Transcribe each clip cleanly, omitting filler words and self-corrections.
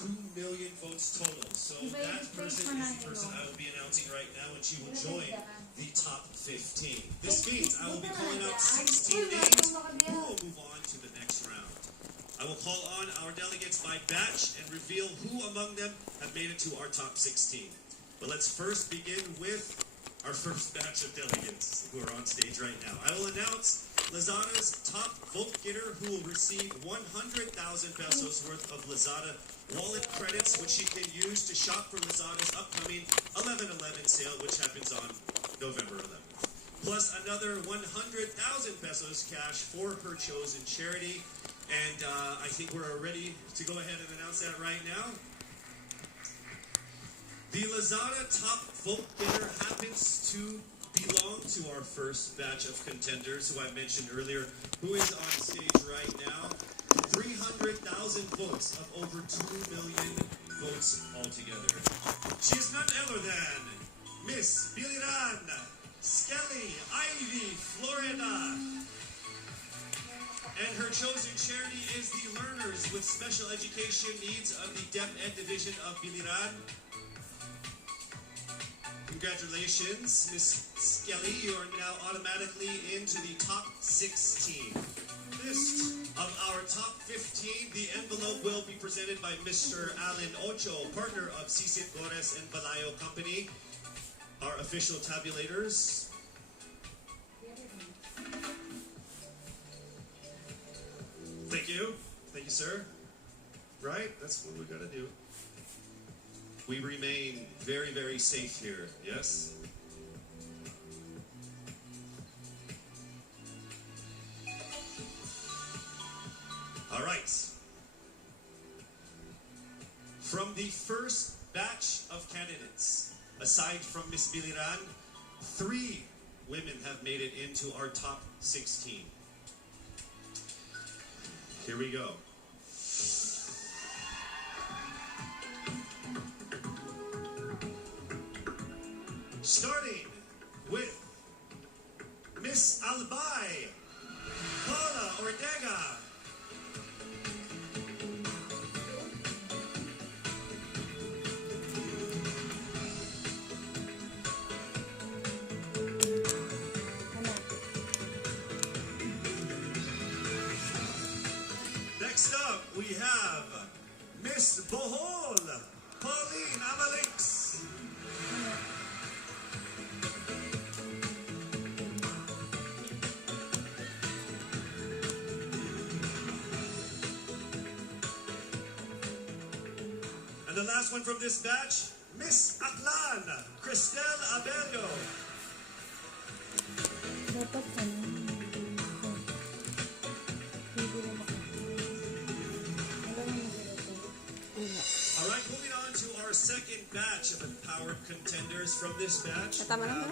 2 million votes total. So that person is the person I will be announcing right now, and she will join the top 15. This means I will be calling out 16 names who will move on to the next round. I will call on our delegates by batch and reveal who among them have made it to our top 16. But let's first begin with our first batch of delegates who are on stage right now. I will announce Lazada's top vote getter who will receive 100,000 pesos worth of Lazada wallet credits, which she can use to shop for Lazada's upcoming 11/11 sale, which happens on November 11th. Plus another 100,000 pesos cash for her chosen charity. And I think we're ready to go ahead and announce that right now. The Lazada top vote getter happens to belong to our first batch of contenders, who I mentioned earlier, who is on stage right now. 300,000 votes of over 2 million votes altogether. She is none other than Miss Biliran Skelly Ivy Florida. And her chosen charity is the Learners with Special Education Needs of the DepEd Division of Biliran. Congratulations, Miss Skelly. You are now automatically into the top 16. List of our top 15. The envelope will be presented by Mr. Alan Ocho, partner of Sisit Gores and Balayo Company, our official tabulators. Thank you. Thank you, sir. Right? That's what we gotta do. We remain very, very safe here, yes? All right. From the first batch of candidates, aside from Miss Biliran, 3 women have made it into our top 16. Here we go. Starting with Miss Albay Paula Ortega. Next up, we have Miss Bohol Pauline Amalix. And the last one from this batch, Miss Aklan Cristel Abello. All right, moving on to our second batch of empowered contenders from this batch. We have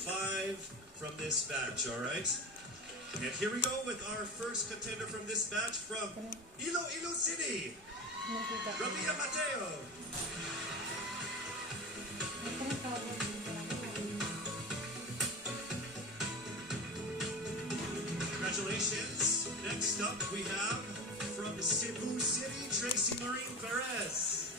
5 from this batch, all right? And here we go with our first contender from this batch from Iloilo City, Ramia Mateo. Congratulations. Next up, we have from Cebu City, Tracy Maureen Perez.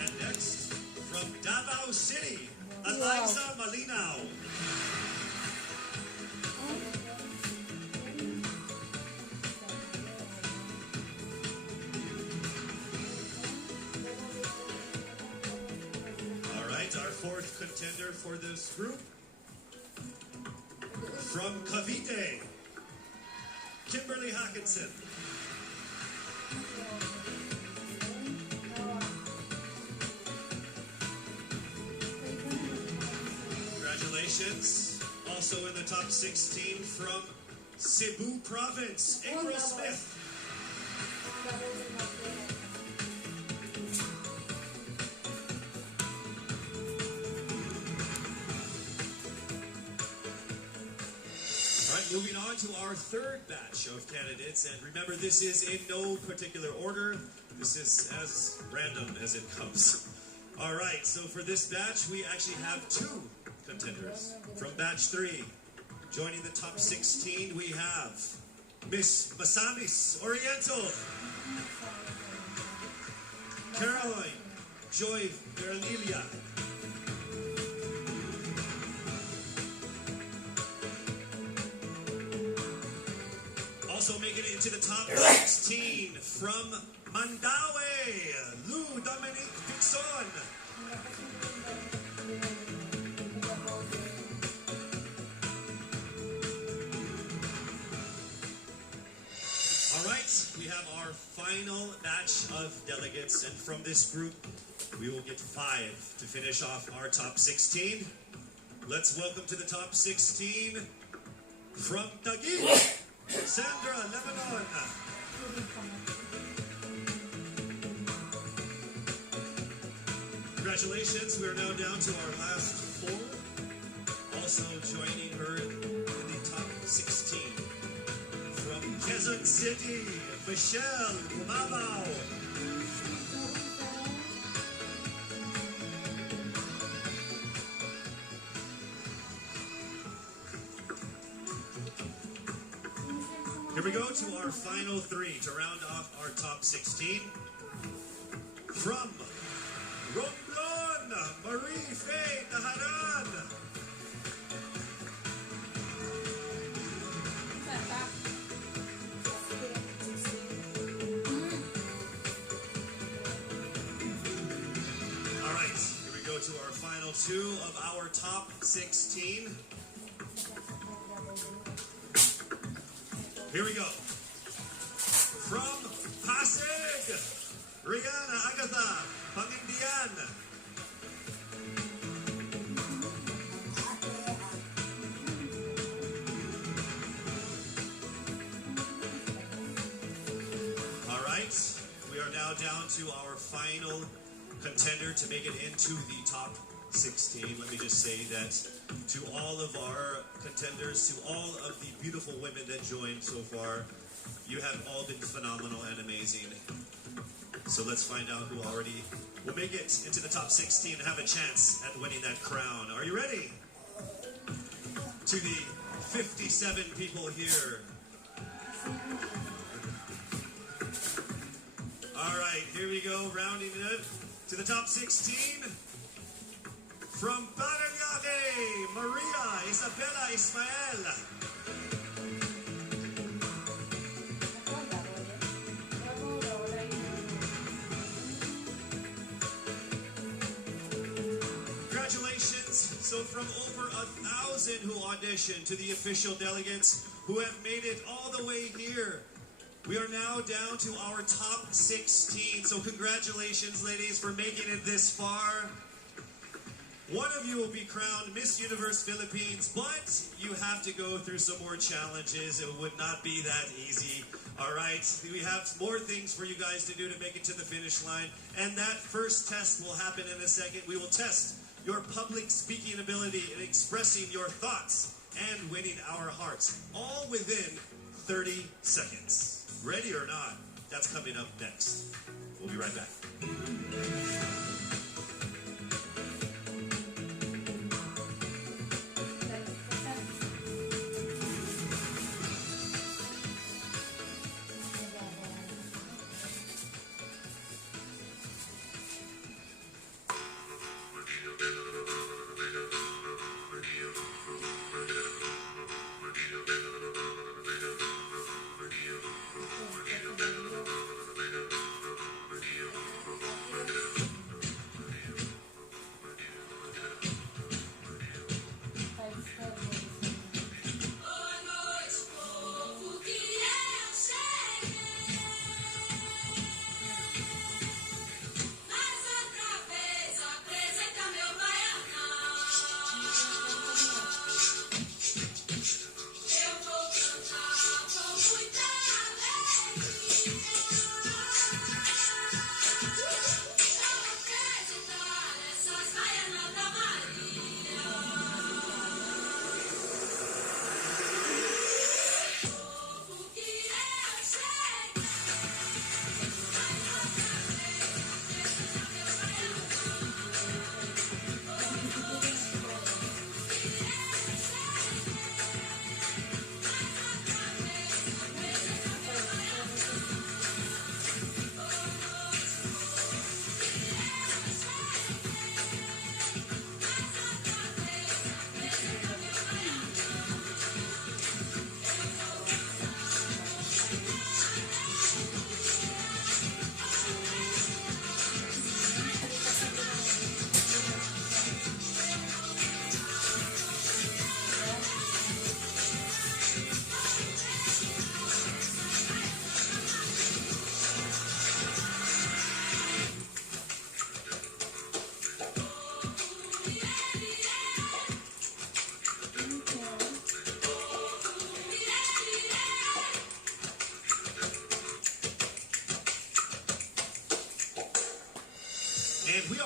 And next, from Davao City, Eliza Malinaw. All right, our fourth contender for this group, from Cavite, Kimberly Hawkinson. Congratulations. Also in the top 16 from Cebu Province, April Smith. Moving on to our third batch of candidates, and remember, this is in no particular order. This is as random as it comes. All right, so for this batch, we actually have 2 contenders. From batch 3, joining the top 16, we have Miss Masamis Oriental, Caroline Joy Vernilia, also making it into the top 16 from Mandaue, Lou Dominique Dixon. All right, we have our final batch of delegates, and from this group, we will get 5 to finish off our top 16. Let's welcome to the top 16 from Taguig, Sandra Lebanon. Congratulations, we are now down to our last 4. Also joining her in the top 16. From Quezon City, Michelle Kumabao. Here we go to our final 3 to round off our top 16. From Romblon, Marie Faye Taharan. All right, here we go to our final 2 of our top 16. Here we go. From Pasig, Rihanna Agatha Pangindian. All right, we are now down to our final contender to make it into the top 16. Let me just say that to all of our contenders, to all of the beautiful women that joined so far, you have all been phenomenal and amazing. So let's find out who already will make it into the top 16 and have a chance at winning that crown. Are you ready? To the 57 people here. All right, here we go, rounding it to the top 16. From Parañaque, Maria Isabella Ismael. Congratulations. So from over 1,000 who auditioned to the official delegates who have made it all the way here, we are now down to our top 16. So congratulations, ladies, for making it this far. One of you will be crowned Miss Universe Philippines, but you have to go through some more challenges. It would not be that easy. All right, we have more things for you guys to do to make it to the finish line. And that first test will happen in a second. We will test your public speaking ability and expressing your thoughts and winning our hearts, all within 30 seconds. Ready or not? That's coming up next. We'll be right back.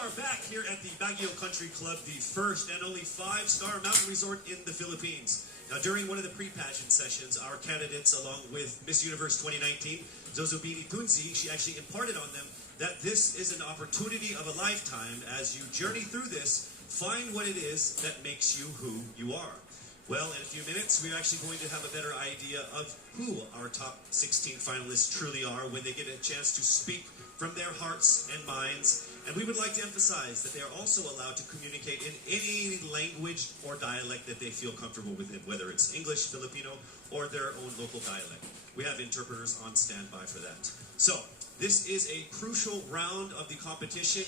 are back here at the Baguio Country Club, the first and only 5-star mountain resort in the Philippines. Now, during one of the pre-pageant sessions, our candidates, along with Miss Universe 2019, Zozobini Tunzi, she actually imparted on them that this is an opportunity of a lifetime. As you journey through this, find what it is that makes you who you are. Well, in a few minutes, we're actually going to have a better idea of who our top 16 finalists truly are when they get a chance to speak from their hearts and minds. And we would like to emphasize that they are also allowed to communicate in any language or dialect that they feel comfortable with, whether it's English, Filipino, or their own local dialect. We have interpreters on standby for that. So, this is a crucial round of the competition.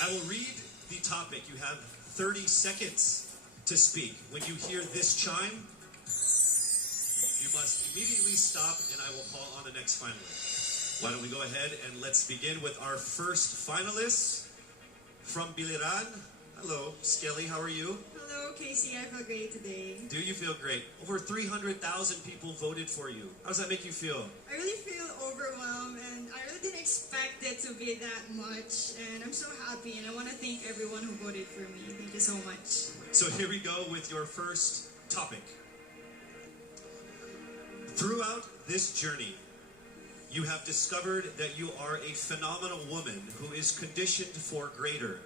I will read the topic. You have 30 seconds to speak. When you hear this chime, you must immediately stop and I will call on the next finalist. Why don't we go ahead and let's begin with our first finalist from Biliran. Hello, Skelly, how are you? Hello, Casey. I feel great today. Do you feel great? Over 300,000 people voted for you. How does that make you feel? I really feel overwhelmed and I really didn't expect it to be that much. And I'm so happy and I want to thank everyone who voted for me. Thank you so much. So here we go with your first topic. Throughout this journey, you have discovered that you are a phenomenal woman who is conditioned for greater.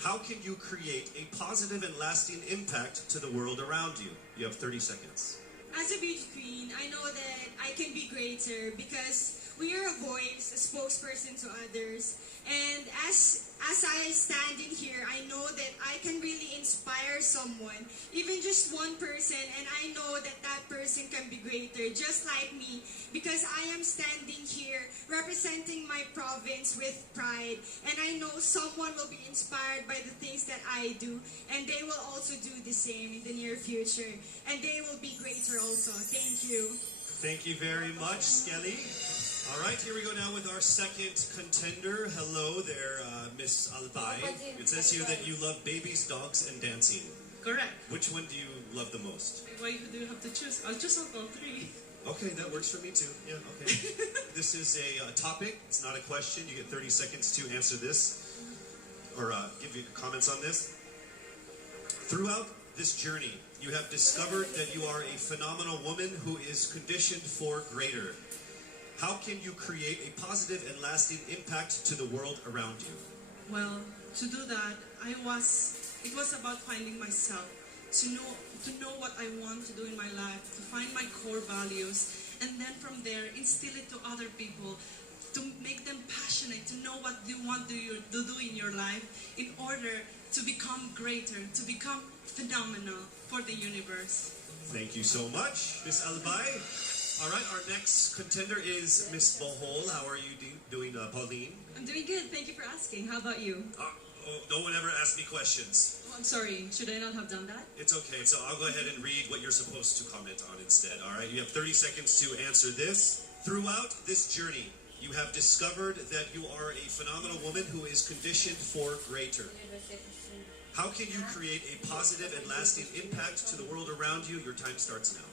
How can you create a positive and lasting impact to the world around you? You have 30 seconds. As a beauty queen, I know that I can be greater because we are a voice, a spokesperson to others. And as I stand in here, I know that I can really inspire someone, even just one person, and I know that that person can be greater, just like me, because I am standing here representing my province with pride, and I know someone will be inspired by the things that I do, and they will also do the same in the near future, and they will be greater also. Thank you. Thank you very much, Skelly. All right, here we go now with our second contender. Hello there, Miss Albay. It says here that you love babies, dogs, and dancing. Correct. Which one do you love the most? Why do you have to choose? I'll choose all three. Okay, that works for me too. Yeah, okay. This is a topic. It's not a question. You get 30 seconds to answer this or give you comments on this. Throughout this journey, you have discovered that you are a phenomenal woman who is conditioned for greater. How can you create a positive and lasting impact to the world around you? Well, to do that, it was about finding myself, to know what I want to do in my life, to find my core values, and then from there, instill it to other people, to make them passionate, to know what you want to do in your life in order to become greater, to become phenomenal for the universe. Thank you so much, Miss Albay. All right, our next contender is Miss Bohol. How are you doing, Pauline? I'm doing good. Thank you for asking. How about you? No one ever asked me questions. Oh, I'm sorry. Should I not have done that? It's okay. So I'll go ahead and read what you're supposed to comment on instead. All right, you have 30 seconds to answer this. Throughout this journey, you have discovered that you are a phenomenal woman who is conditioned for greater. How can you create a positive and lasting impact to the world around you? Your time starts now.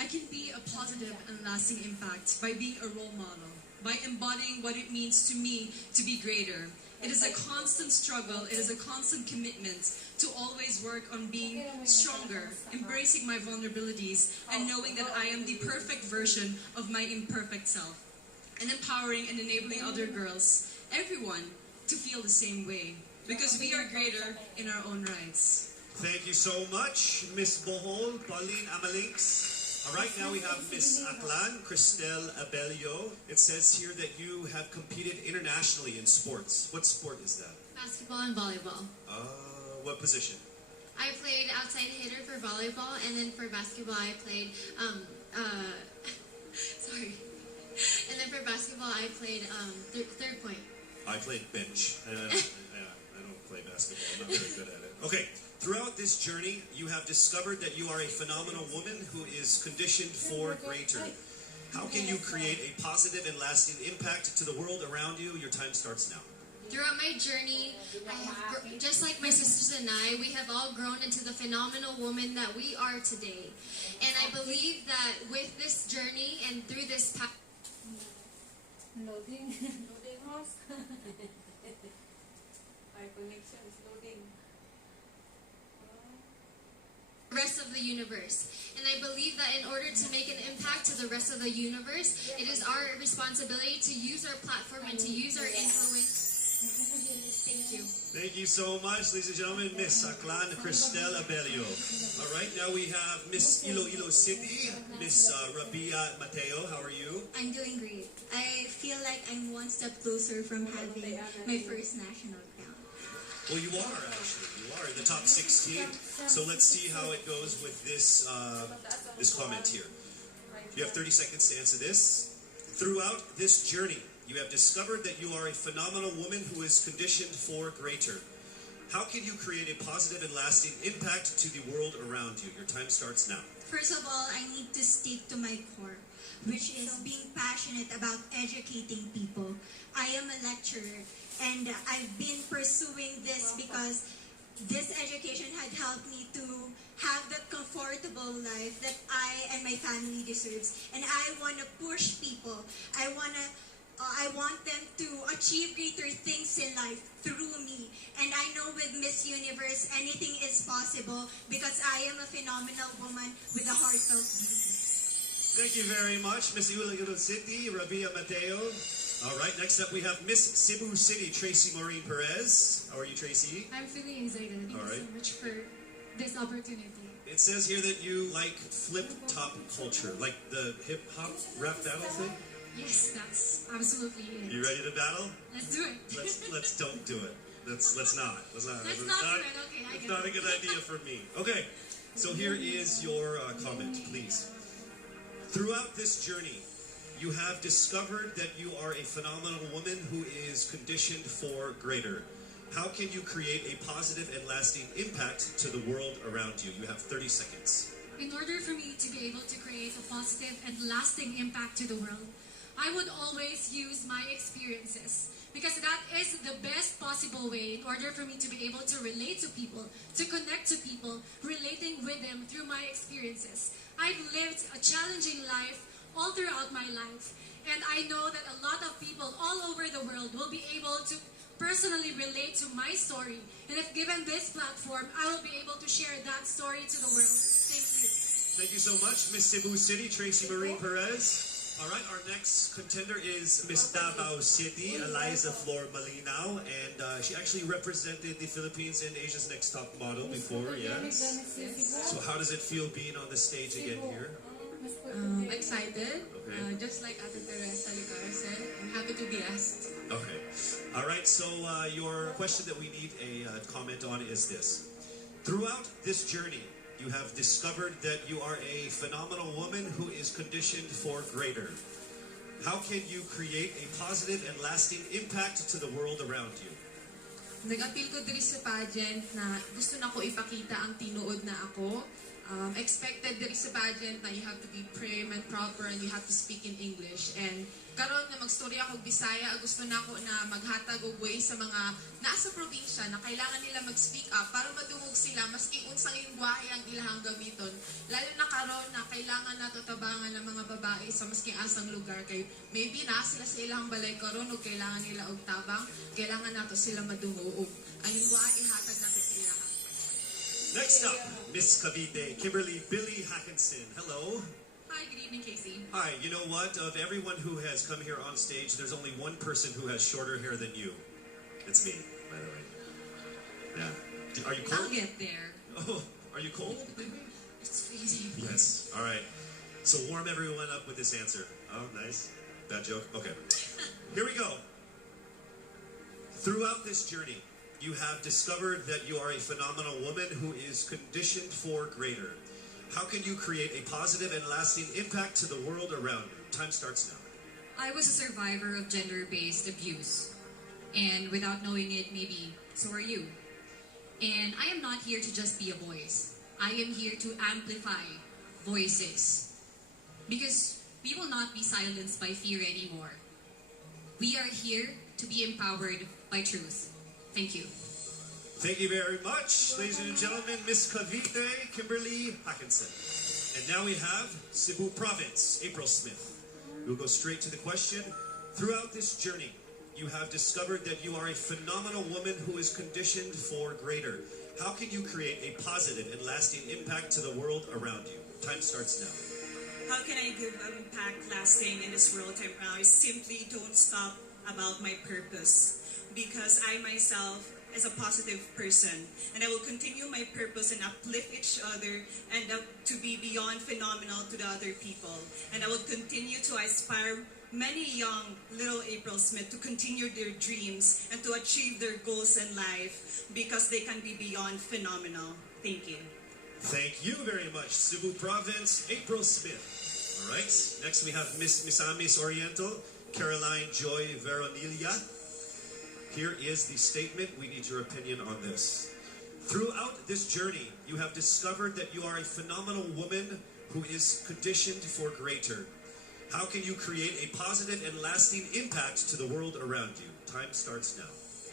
I can be a positive and lasting impact by being a role model, by embodying what it means to me to be greater. It is a constant struggle, it is a constant commitment to always work on being stronger, embracing my vulnerabilities, and knowing that I am the perfect version of my imperfect self, and empowering and enabling other girls, everyone, to feel the same way, because we are greater in our own rights. Thank you so much, Miss Bohol, Pauline Amalinks. All right, now we have Miss Aklan, Cristel Abelio. It says here that you have competed internationally in sports. What sport is that? Basketball and volleyball. What position? I played outside hitter for volleyball, and then for basketball I played, sorry. And then for basketball I played third point. I played bench. I don't play basketball. I'm not very good at it. Okay. Throughout this journey, you have discovered that you are a phenomenal woman who is conditioned for greater. How can you create a positive and lasting impact to the world around you? Your time starts now. Throughout my journey, just like my sisters and I, we have all grown into the phenomenal woman that we are today. And I believe that with this journey and through this path... Loading. connection is loading. Rest of the universe. And I believe that in order to make an impact to the rest of the universe, it is our responsibility to use our platform and to use our influence. Thank you. Thank you so much, ladies and gentlemen, Miss Aklan Cristel Abelio. All right, now we have Miss Iloilo City, Miss Rabia Mateo. How are you? I'm doing great. I feel like I'm one step closer from having my first national crown. Well, you are actually. You are in the top 16. So let's see how it goes with this this comment here. You have 30 seconds to answer this. Throughout this journey, you have discovered that you are a phenomenal woman who is conditioned for greater. How can you create a positive and lasting impact to the world around you? Your time starts now. First of all, I need to stick to my core, which is being passionate about educating people. I am a lecturer, and I've been pursuing this because this education had helped me to have the comfortable life that I and my family deserves. And I want to push people. I want them to achieve greater things in life through me. And I know with Miss Universe, anything is possible because I am a phenomenal woman with a heartfelt beauty. Thank you very much, Miss Iloilo City, Rabia Mateo. All right, next up we have Miss Cebu City, Tracy Maureen Perez. How are you, Tracy? I'm feeling excited. Thank All you right. so much for this opportunity. It says here that you like flip-top culture, like the hip-hop rap battle thing. Yes, that's absolutely it. You ready to battle? Let's do it. Let's don't do it. Let's not. Let's not do it. Okay, I It's get not a it. good idea for me. Okay, so here is your comment, please. Throughout this journey, you have discovered that you are a phenomenal woman who is conditioned for greater. How can you create a positive and lasting impact to the world around you? You have 30 seconds. In order for me to be able to create a positive and lasting impact to the world, I would always use my experiences because that is the best possible way in order for me to be able to relate to people, to connect to people, relating with them through my experiences. I've lived a challenging life all throughout my life, and I know that a lot of people all over the world will be able to personally relate to my story. And if given this platform, I will be able to share that story to the world. Thank you. Thank you so much, Miss Cebu City, Tracy Maureen Perez. All right, our next contender is Miss Davao City, Eliza Flor Malinaw, and she actually represented the Philippines in Asia's Next Top Model before, yes? So how does it feel being on the stage again here? Excited. Okay. Just like Ate Teresa Licara said, I'm happy to be asked. Okay. All right, so your question that we need a comment on is this. Throughout this journey, you have discovered that you are a phenomenal woman who is conditioned for greater. How can you create a positive and lasting impact to the world around you? Nag-appeal ko diri sa pageant na gusto na ko ipakita ang tinuod na ako. Expected diri sa pageant na you have to be prim and proper and you have to speak in English. And karon nga magstorya ako og Bisaya, gusto na ako na maghatag og way sa mga nasa probinsya na kailangan nila mag-speak up para madungog sila maski unsang lengguwahe ang ilahang gamiton. Lalo na karon na kailangan nato tabangan ng mga babae sa maski asang lugar kay maybe na sila sa ilahang balay karon ug kailangan nila og tabang, kailangan nato sila madungog og ang lengguwahe ihatag nato sa ilaha. Next up, Miss Cavite, Kimberly Billy Hackinson. Hello. Hi, good evening, Casey. Hi, you know what? Of everyone who has come here on stage, there's only one person who has shorter hair than you. It's me, by the way. Yeah. Are you I'll cold? get there. Oh, are you cold? It's freezing. Yes. All right. So warm everyone up with this answer. Oh, nice. Bad joke? Okay. Here we go. Throughout this journey, you have discovered that you are a phenomenal woman who is conditioned for greater. How can you create a positive and lasting impact to the world around you? Time starts now. I was a survivor of gender-based abuse. And without knowing it, maybe so are you. And I am not here to just be a voice. I am here to amplify voices. Because we will not be silenced by fear anymore. We are here to be empowered by truth. Thank you. Thank you very much, ladies and gentlemen, Miss Cavite, Kimberly Hackinson. And now we have Cebu Province, April Smith. We'll go straight to the question. Throughout this journey, you have discovered that you are a phenomenal woman who is conditioned for greater. How can you create a positive and lasting impact to the world around you? Time starts now. How can I give an impact lasting in this world right now? I simply don't stop about my purpose, because I myself is a positive person, and I will continue my purpose and uplift each other and to be beyond phenomenal to the other people. And I will continue to inspire many young little April Smith to continue their dreams and to achieve their goals in life, because they can be beyond phenomenal. Thank you. Thank you very much, Cebu Province, April Smith. All right, next we have Miss Misamis Oriental, Caroline Joy Veronilla. Here is the statement. We need your opinion on this. Throughout this journey, you have discovered that you are a phenomenal woman who is conditioned for greater. How can you create a positive and lasting impact to the world around you? Time starts now.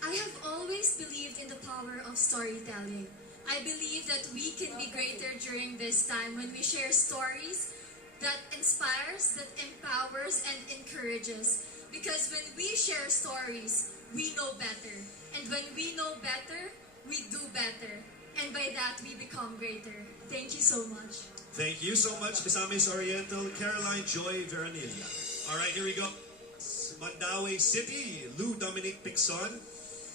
I have always believed in the power of storytelling. I believe that we can be greater during this time when we share stories that inspires, that empowers, and encourages. Because when we share stories, we know better. And when we know better, we do better. And by that, we become greater. Thank you so much. Thank you so much, Misamis Oriental, Caroline Joy Veronilla. All right, here we go. Mandaue City, Lou Dominic Pixon.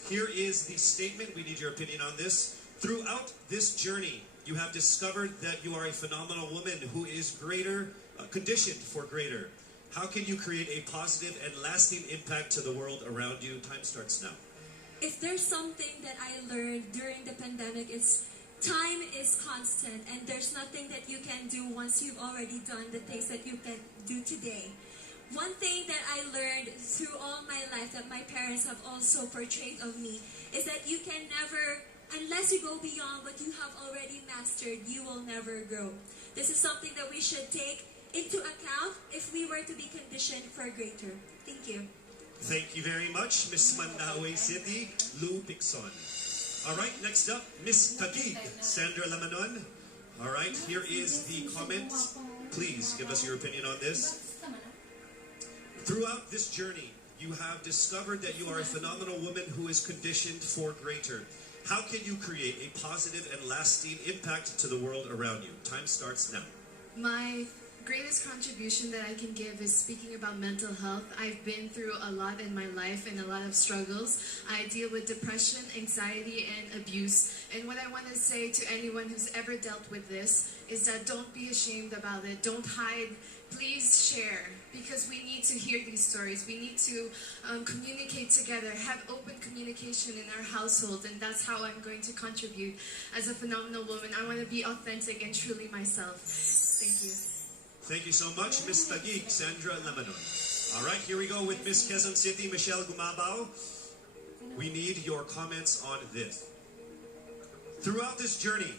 Here is the statement. We need your opinion on this. Throughout this journey, you have discovered that you are a phenomenal woman who is greater, conditioned for greater. How can you create a positive and lasting impact to the world around you? Time starts now. If there's something that I learned during the pandemic, it's time is constant, and there's nothing that you can do once you've already done the things that you can do today. One thing that I learned through all my life that my parents have also portrayed of me is that you can never, unless you go beyond what you have already mastered, you will never grow. This is something that we should take into account if we were to be conditioned for greater. Thank you. Thank you very much, Miss Mandaue City, Lou Pixon. All right, next up, Miss Taguig, Sandra Lamanon. All right, here is the comment. Please give us your opinion on this. Throughout this journey, you have discovered that you are a phenomenal woman who is conditioned for greater. How can you create a positive and lasting impact to the world around you? Time starts now. My greatest contribution that I can give is speaking about mental health. I've been through a lot in my life and a lot of struggles. I deal with depression, anxiety, and abuse. And what I want to say to anyone who's ever dealt with this is that don't be ashamed about it. Don't hide. Please share, because we need to hear these stories. We need to communicate together, have open communication in our household, and that's how I'm going to contribute as a phenomenal woman. I want to be authentic and truly myself. Thank you. Thank you so much, Miss Taguig, Sandra Lamanon. All right, here we go with Miss Quezon City, Michelle Gumabao. We need your comments on this. Throughout this journey,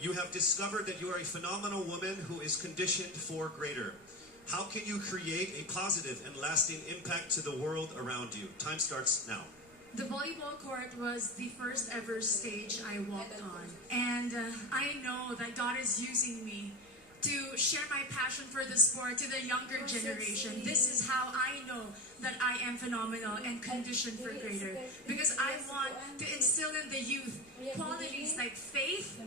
you have discovered that you are a phenomenal woman who is conditioned for greater. How can you create a positive and lasting impact to the world around you? Time starts now. The volleyball court was the first ever stage I walked on. And I know that God is using me to share my passion for the sport to the younger generation. This is how I know that I am phenomenal and conditioned for greater. Because I want to instill in the youth qualities like faith,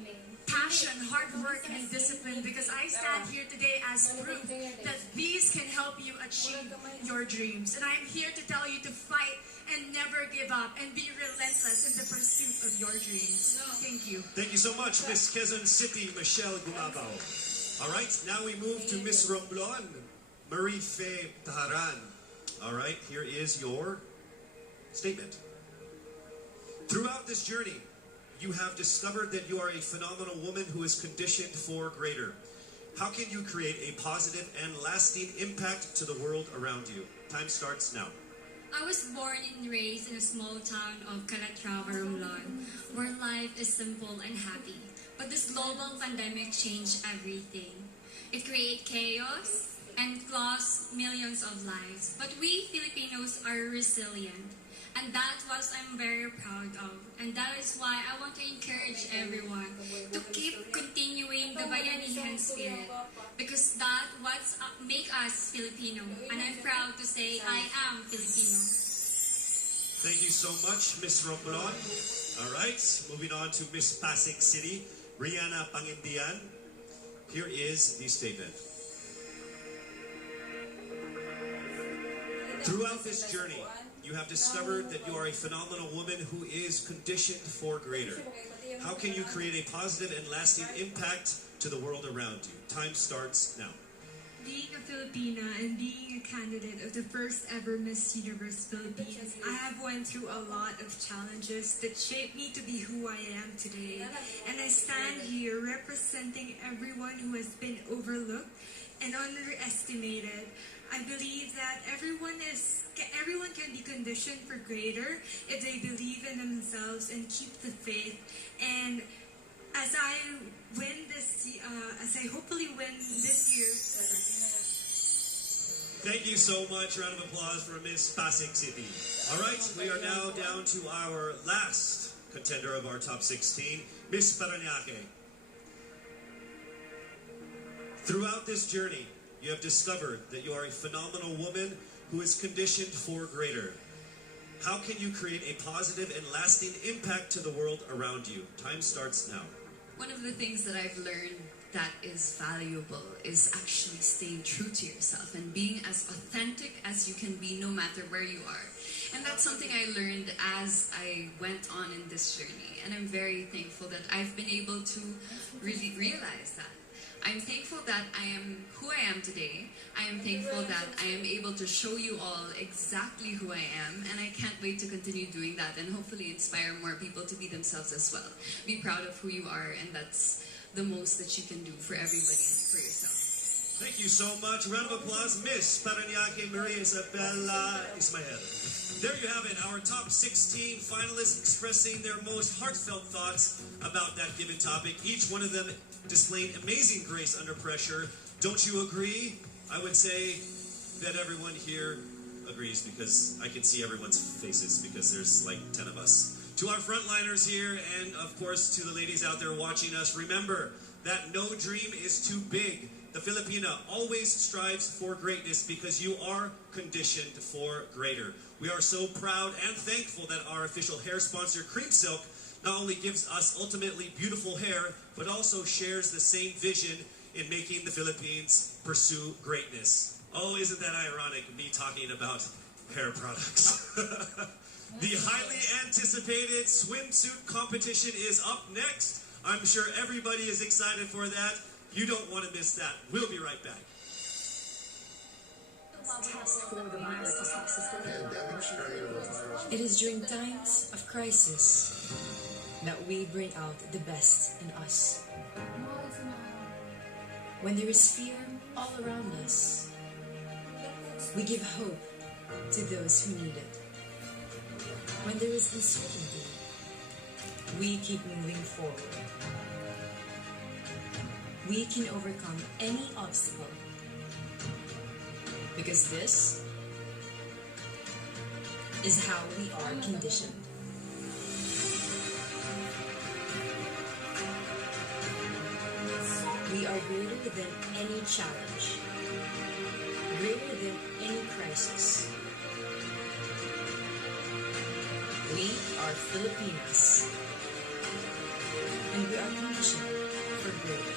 passion, hard work, and discipline, because I stand here today as proof that these can help you achieve your dreams. And I'm here to tell you to fight and never give up and be relentless in the pursuit of your dreams. Thank you. Thank you so much, Miss Quezon City, Michelle Gumabao. All right, now we move to Miss Romblon, Marie Faye Taharan. All right, here is your statement. Throughout this journey, you have discovered that you are a phenomenal woman who is conditioned for greater. How can you create a positive and lasting impact to the world around you? Time starts now. I was born and raised in a small town of Calatrava, Romblon, where life is simple and happy. But this global pandemic changed everything. It created chaos and lost millions of lives. But we Filipinos are resilient. And that's what I'm very proud of. And that is why I want to encourage everyone to keep continuing the Bayanihan spirit. Because that's what makes us Filipino. And I'm proud to say I am Filipino. Thank you so much, Miss Romblon. All right, moving on to Miss Pasig City, Rihanna Pangindian. Here is the statement. Throughout this journey, you have discovered that you are a phenomenal woman who is conditioned for greater. How can you create a positive and lasting impact to the world around you? Time starts now. Being a Filipina and being a candidate of the first ever Miss Universe Philippines, I have went through a lot of challenges that shaped me to be who I am today. And I stand here representing everyone who has been overlooked and underestimated. I believe that everyone can be conditioned for greater if they believe in themselves and keep the faith. And as I hopefully win this year. Thank you so much. Round of applause for Miss Pasig City. All right, we are now down to our last contender of our top 16, Miss Parañaque. Throughout this journey, you have discovered that you are a phenomenal woman who is conditioned for greater. How can you create a positive and lasting impact to the world around you? Time starts now. One of the things that I've learned that is valuable is actually staying true to yourself and being as authentic as you can be no matter where you are. And that's something I learned as I went on in this journey. And I'm very thankful that I've been able to really realize that. I'm thankful that I am who I am today. I am thankful that I am able to show you all exactly who I am, and I can't wait to continue doing that and hopefully inspire more people to be themselves as well. Be proud of who you are, and that's the most that you can do for everybody, for yourself. Thank you so much. Round of applause, Miss Parañaque Maria Isabella Ismael. There you have it, our top 16 finalists expressing their most heartfelt thoughts about that given topic. Each one of them displaying amazing grace under pressure. Don't you agree? I would say that everyone here agrees because I can see everyone's faces because there's like 10 of us. To our frontliners here and of course to the ladies out there watching us, remember that no dream is too big. The Filipina always strives for greatness because you are conditioned for greater. We are so proud and thankful that our official hair sponsor, Cream Silk, not only gives us ultimately beautiful hair, but also shares the same vision in making the Philippines pursue greatness. Oh, isn't that ironic, me talking about hair products? The highly anticipated swimsuit competition is up next. I'm sure everybody is excited for that. You don't want to miss that. We'll be right back. It is during times of crisis that we bring out the best in us. When there is fear all around us, we give hope to those who need it. When there is uncertainty, we keep moving forward. We can overcome any obstacle because this is how we are conditioned. We are greater than any challenge, greater than any crisis. We are Filipinas, and we are conditioned for greater.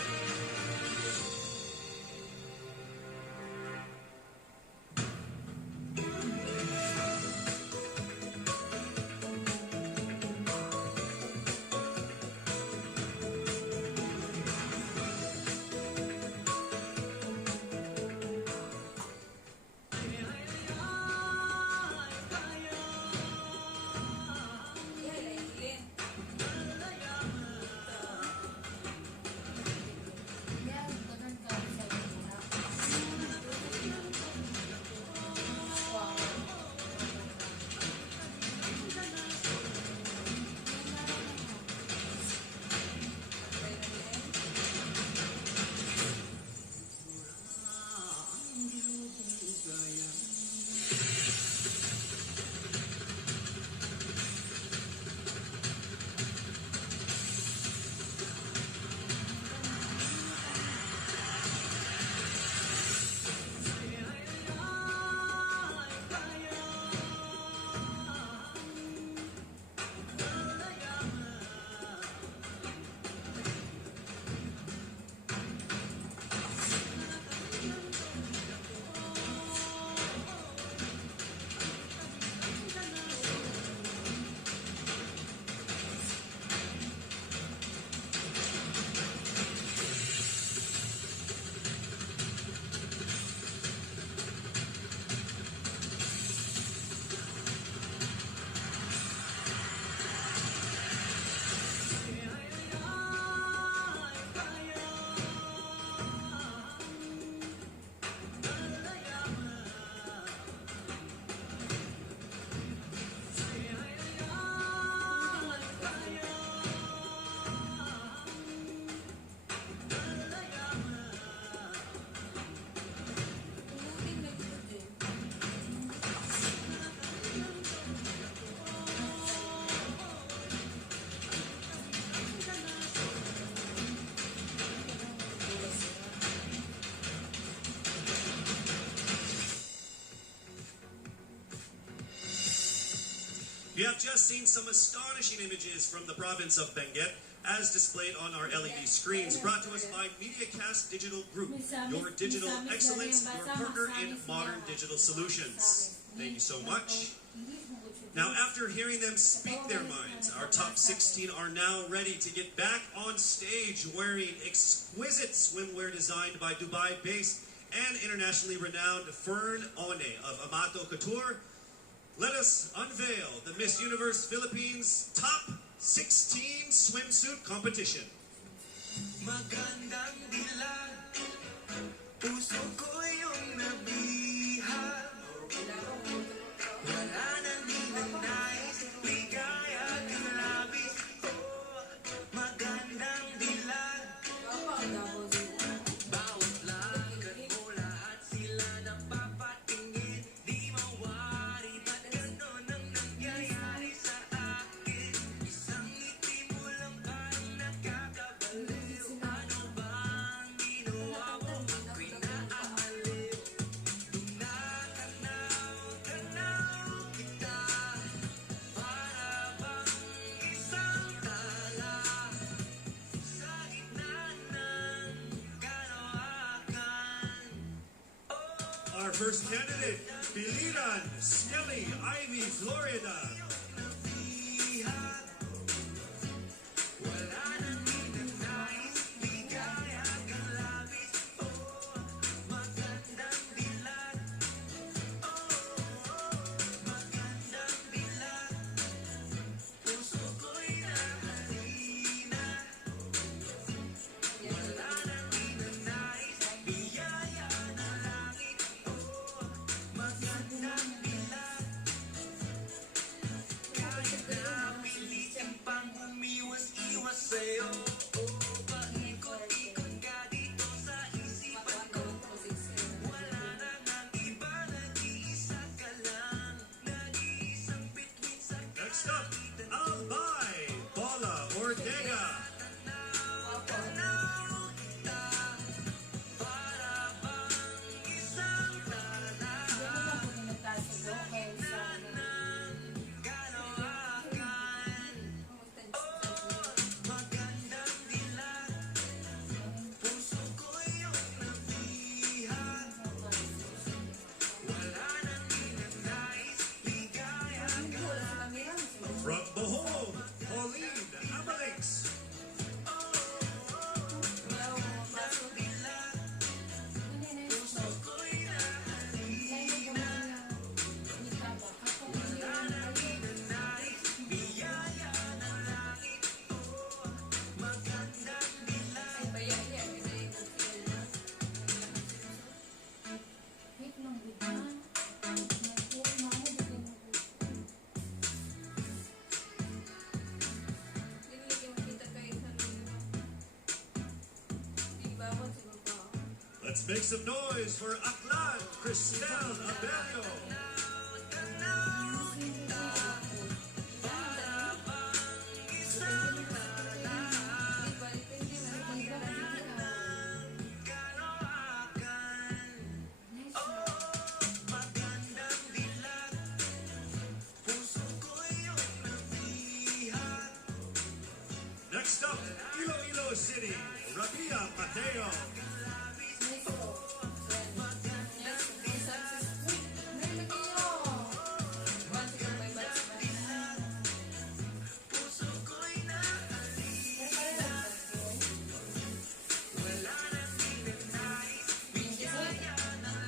We have just seen some astonishing images from the province of Benguet, as displayed on our LED screens, brought to us by MediaCast Digital Group, your digital excellence, your partner in modern digital solutions. Thank you so much. Now, after hearing them speak their minds, our top 16 are now ready to get back on stage wearing exquisite swimwear designed by Dubai-based and internationally renowned Fern One of Amato Couture. Let us unveil the Miss Universe Philippines Top 16 Swimsuit Competition. Magandang dilag, puso ko yung nabihag. Wala nang ninanais, ligaya kang labis. Oh, magandang dilag. Bawat lakad mo, lahat sila napapatingin. Di mawari, ba't ganon ang nangyayari sa akin? Isang ngiti mo lang parang nakakabaliw. Ano bang ginawa mo? Ako'y naaalib. Tinatanaw kita, para bang isang tala sa gitna ng kalawakan. Our first candidate, Biliran Skelly Ivy Florida. Wala nang ninanais, ligaya kang labis. Oh, magandang dilag. Oh, magandang dilag. Puso ko'y nahalina. Wala nang ninanais, biyaya na langit. Oh, magandang dilag. Kahit na pilitin pang umiwas-iwas sa'yo. Oh, paikot-ikot ka dito sa isipan ko. Wala na nang iba, nag-iisa ka lang. Nag-iisang bituin sa Next up, Albay Paula Ortega. tanaw kita. Para bang isang tala sa gitna ng kalawakan. Oh, magandang dilag. Puso ko yung nabihag. Wala nang ninanais, ligaya ka lang. From Bohol, Pauline Amalix. Magandang dilag. Puso ko'y nahalina. Wala nang ninanais, biyaya ng langit. Oh, magandang dilag. Let's make some noise for Aklan Cristel Abelio. Tanaw kita. Para bang isang tala sa gitna ng kalawakan. Oh, magandang dilag. Puso ko yung nabihag. Next up, Iloilo City, Rabia Mateo. Puso ko'y nahalina. Wala nang ninanais, biyaya ng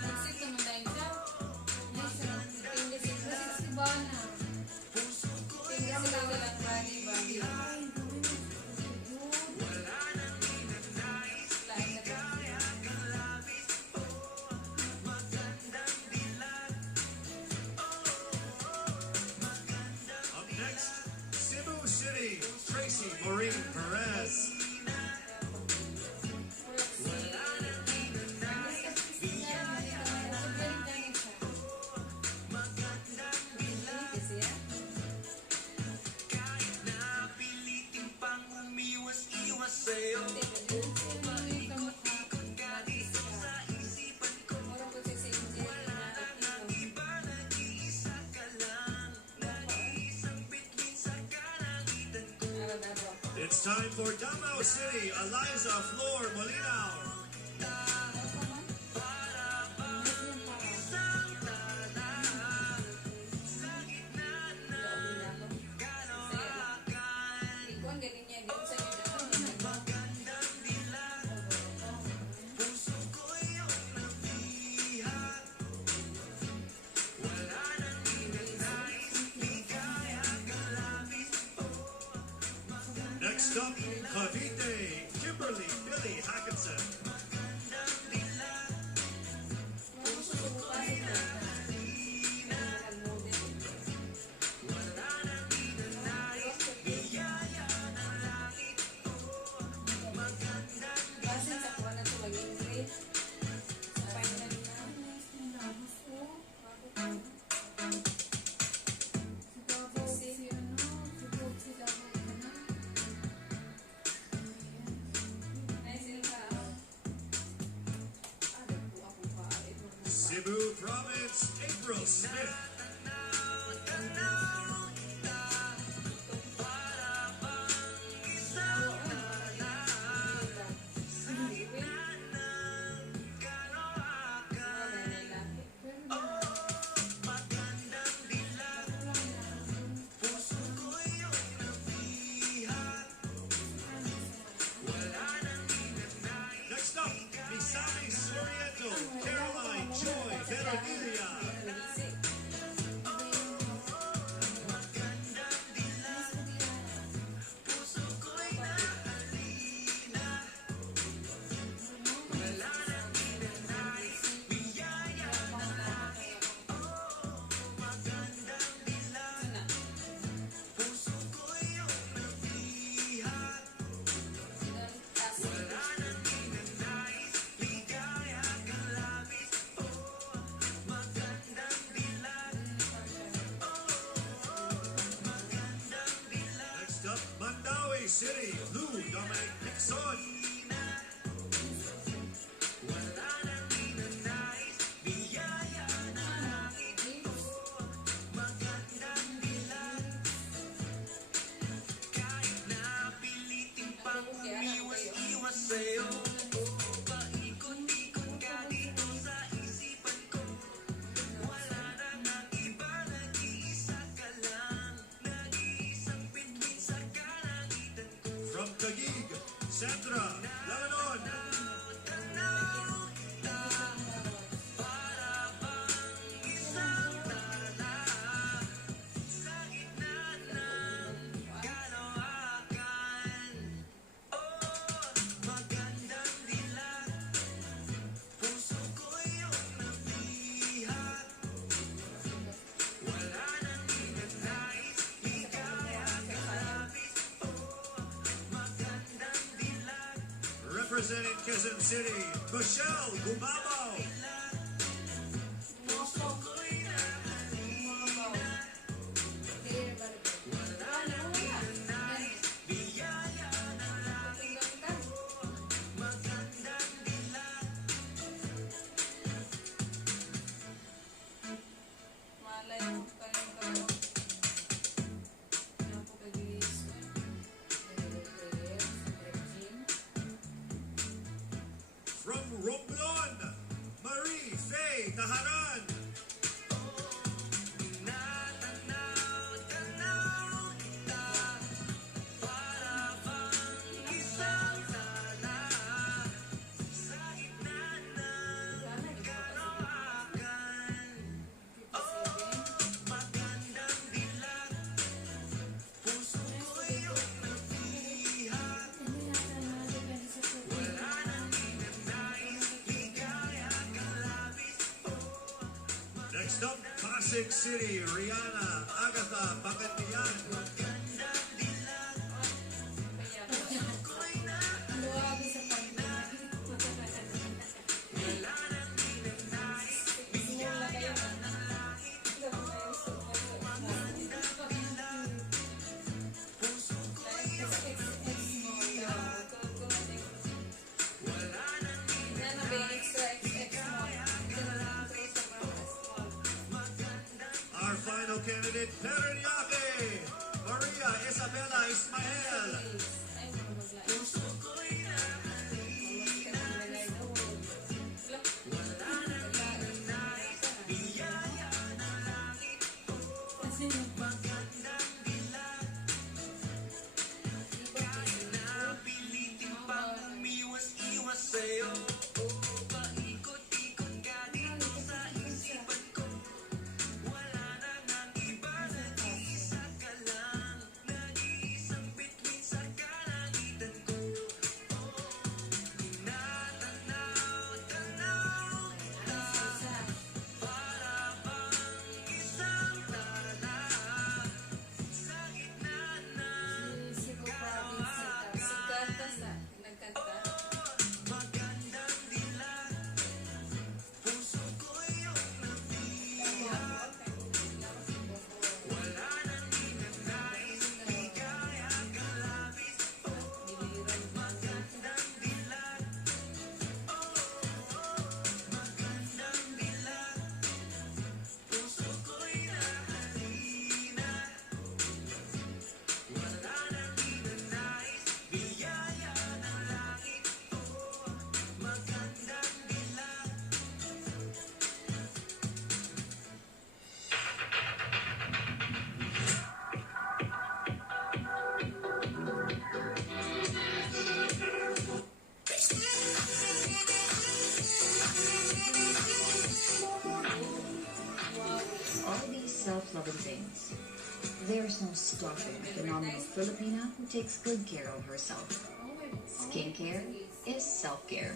puso ko'y nabihag. Wala nang ninanais, ligaya It's time for Davao City, Eliza Flor Molina. Next up, Cavite, Kimberly Billy Hackinson. Cebu Province, April Smith. Next up, Misamis Soriento, Caroline Joy Veronilla. Next up, Mandawi City, Lou Dominic Nixon. From Taguig, Sandra Lalanon. Representing Quezon City, Michelle Gumabao. From Romblon, Marie Faye Taharan. Next up, Pasig City, Rihanna Agatha Bacantian. Our final candidate, Pereniaque, Maria Isabella Ismael. Provincings. There's no stopping a phenomenal Filipina who takes good care of herself. Skincare is self-care.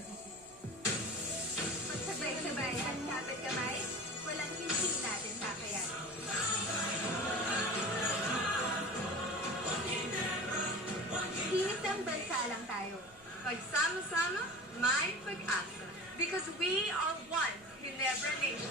Magsabay-sabay at kapit kamay, walang hindi natin kakayanin. Iisang bansa lang tayo. Pagsama-sama, may pag-asa. Because we are one Ginebra Nation.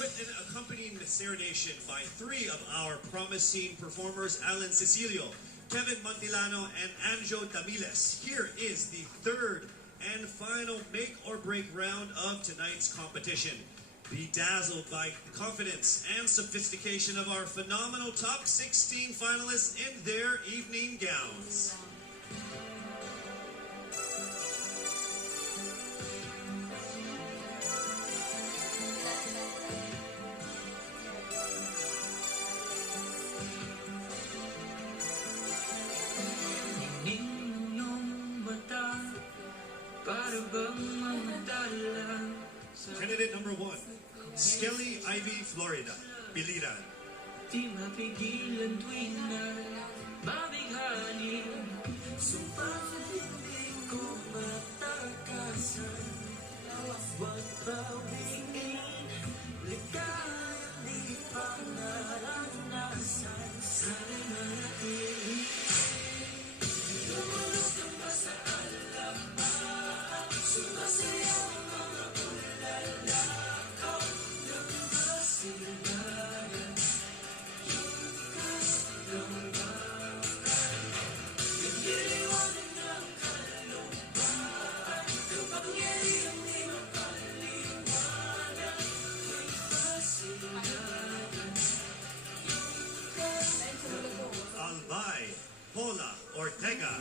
With an accompanying serenation by three of our promising performers, Alan Cecilio, Kevin Montilano, and Anjo Tamiles. Here is the third and final make-or-break round of tonight's competition. Bedazzled by the confidence and sophistication of our phenomenal top 16 finalists in their evening gowns. Candidate number 1, Skelly Ivy Florida, Biliran. Di mapigilan tuwing na babighanin, subalit hindi ko matakasan. Huwag bawiin, ligaya di pa naranasan. Sana'y manatili, lumulos ka pa sa alaman, sumasayaw ang mga bulalakaw ng basilayan. Nagliliwanag ng kalooban, kapangyarihan di mapaliwanag. May basilayan. Albay Paula Ortega.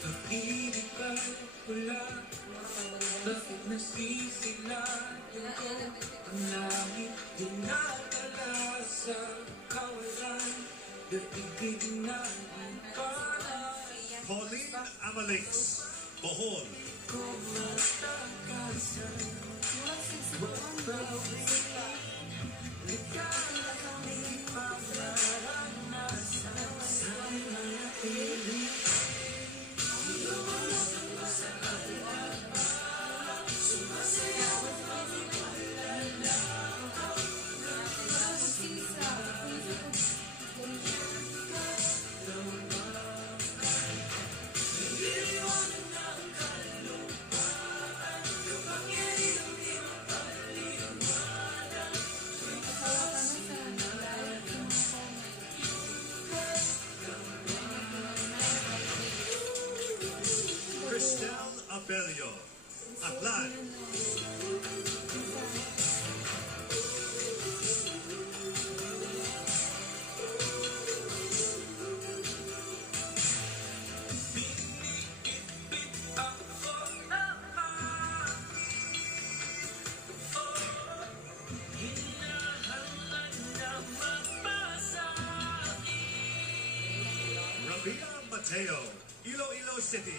Pag-ibig ka pula, bakit nasisila? Ang langit dinadala sa kawalan, daigdig na Pauline Amalix, Bohol. kung matakasan. Huwag bawiin, ligaya di pa naranasan. Sana'y manatili, lumulos ka pa sa alaman, sumasayaw ang mga bulalakaw ng basilayan. Nagliliwanag Aklan. Rabia Mateo, Iloilo City.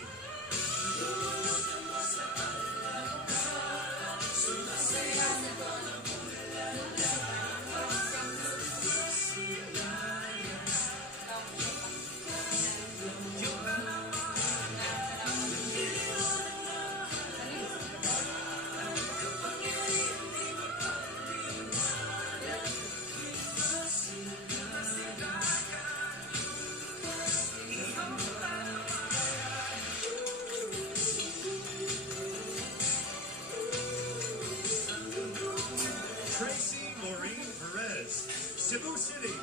Tracy Maureen Perez, Cebu City.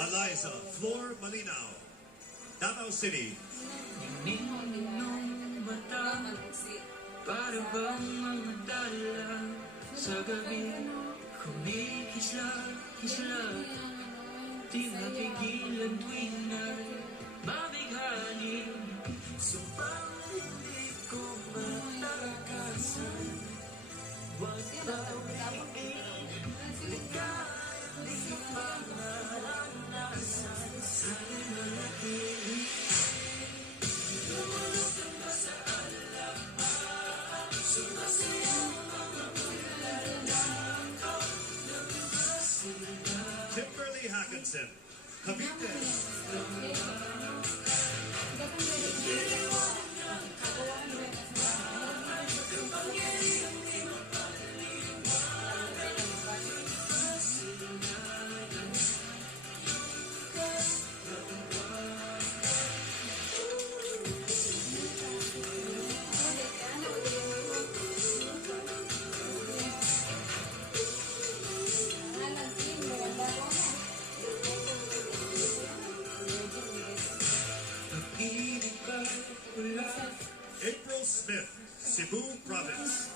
Eliza Flor Malinaw, Davao City. Ninong mata, para bang mga dala sa gabi, kumikisla-kisla, di mapigilan tuwing na'y mabighani. Sumpang hindi ko matakasan, wag bawiin, likha't di maranasan, sa'y manatili. Lumulutang ba sa alaman, sumasayaw mga bulalakaw ng universidad. Kimberly Hackinson, Cavite. April Smith, Cebu Province.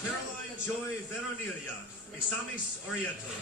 Caroline Joy Veronilla, Misamis Oriental.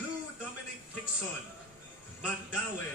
Lou Dominic Hickson, Mandaue.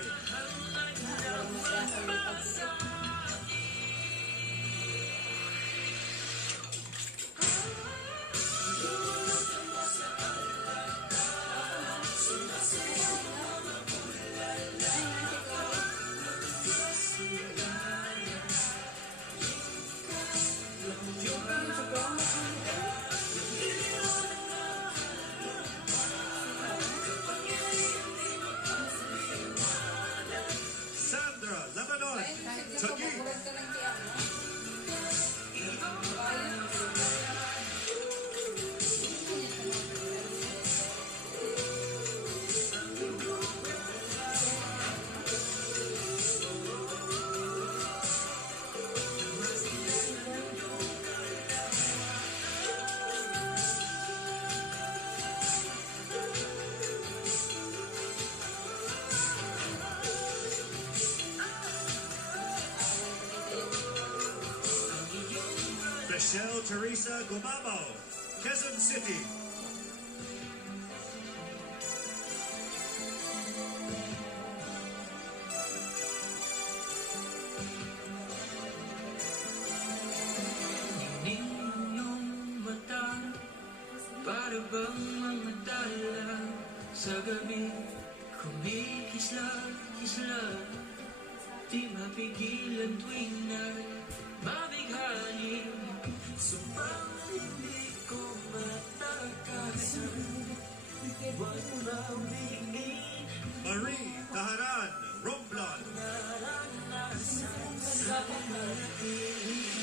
Michelle Teresa Gumamo, Quezon City. Iyong mata, para bang mga dala sa gabi, kumikisla-kisla, di mapigilan tuwing mabighani, sumpang hindi ko matakasan, huwag mabingin. Marie Taharan, Romblon. Naranasan sa manatili.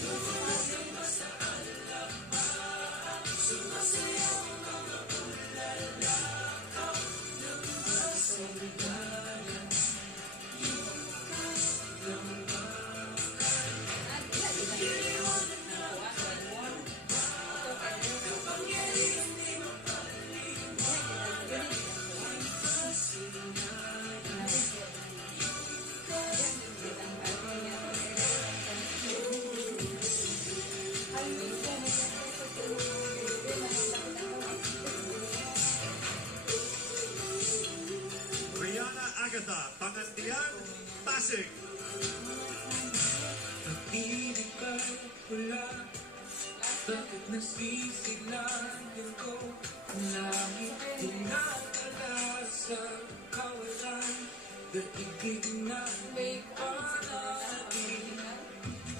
Sumasamba sa alamaan, sumasayaw mga bulalakaw ng masaligaya. Yung kastambakan, iliwanag ng kaluluwa, kapangyarihan di mapaliwanag. Ang pasinaya, yung Rihanna Agatha, Pangantian, Pasig. pag-ibig ba wala? Bakit nasisiglayan ko ang langit? Tinatala sa kawalan, daigdig na may panatin.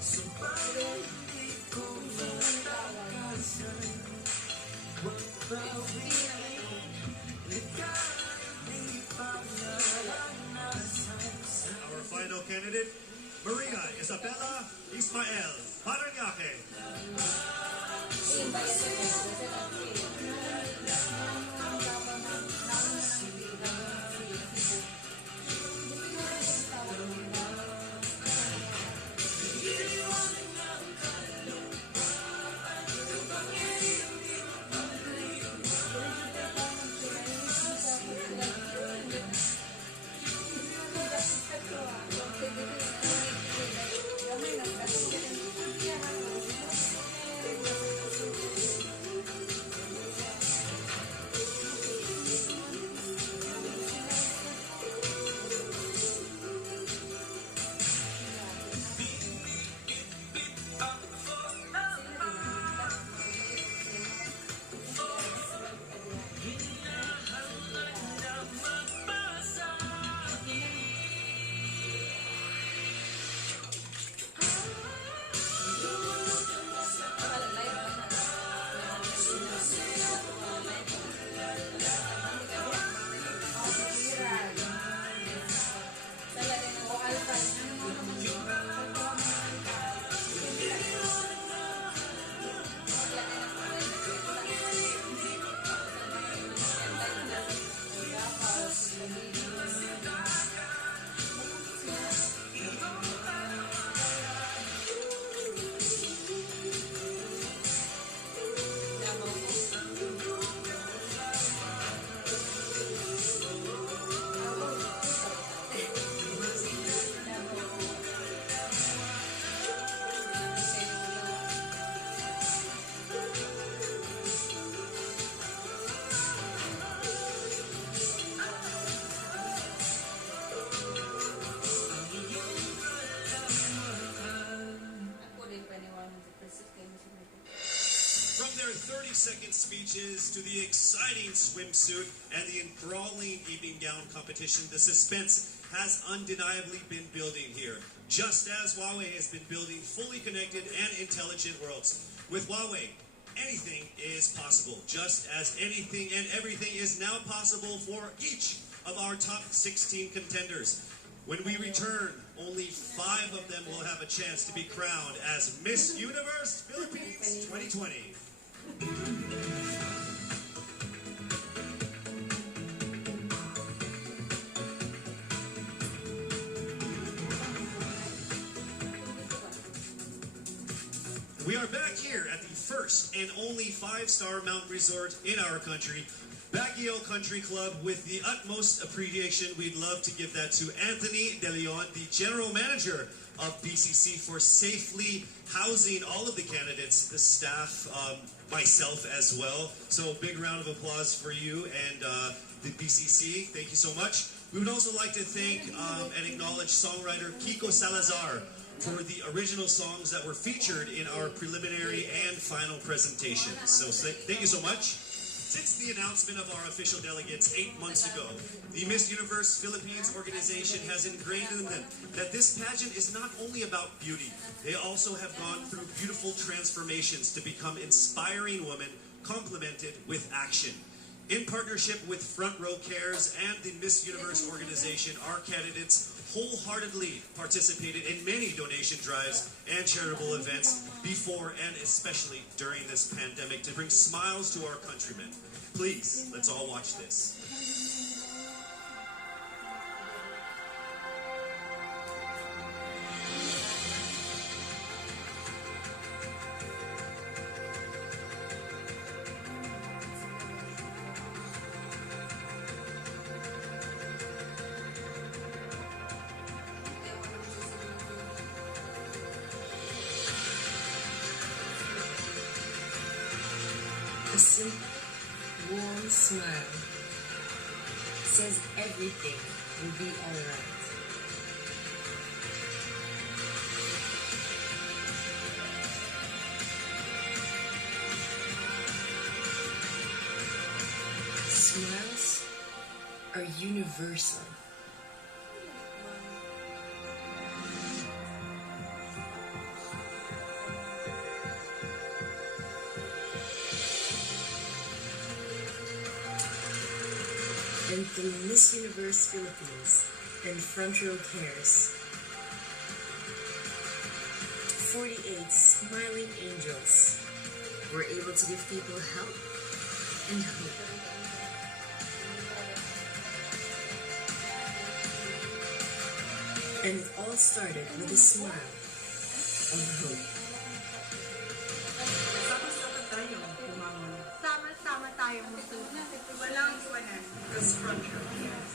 Sumpang hindi ko matakasan, huwag bawiin, ligayang di pa naranasan sa Our final candidate, Maria Isabella Ismael, Parañaque. From their 30-second speeches to the exciting swimsuit and the enthralling evening gown competition, the suspense has undeniably been building here. Just as Huawei has been building fully connected and intelligent worlds. With Huawei, anything is possible. Just as anything and everything is now possible for each of our top 16 contenders. When we return, only 5 of them will have a chance to be crowned as Miss Universe Philippines 2020. We are back here at the first and only 5-star mountain resort in our country, Baguio Country Club. With the utmost appreciation, we'd love to give that to Anthony De Leon, the General Manager of BCC for safely housing all of the candidates, the staff, myself as well. So big round of applause for you and the BCC. Thank you so much. We would also like to thank and acknowledge songwriter Kiko Salazar for the original songs that were featured in our preliminary and final presentations. So thank you so much. Since the announcement of our official delegates 8 months ago, the Miss Universe Philippines organization has ingrained in them that this pageant is not only about beauty. They also have gone through beautiful transformations to become inspiring women complemented with action. In partnership with Front Row Cares and the Miss Universe organization, our candidates wholeheartedly participated in many donation drives and charitable events before and especially during this pandemic to bring smiles to our countrymen. Please, let's all watch this. A simple, warm smile says everything will be alright. Smiles are universal. And through Miss Universe Philippines and Front Row Cares, 48 smiling angels were able to give people help and hope. And it all started with a smile of hope. Sama-sama tayong bumangon. Sama-sama tayong magtulungan. Walang iwanan. Because Front Row Cares.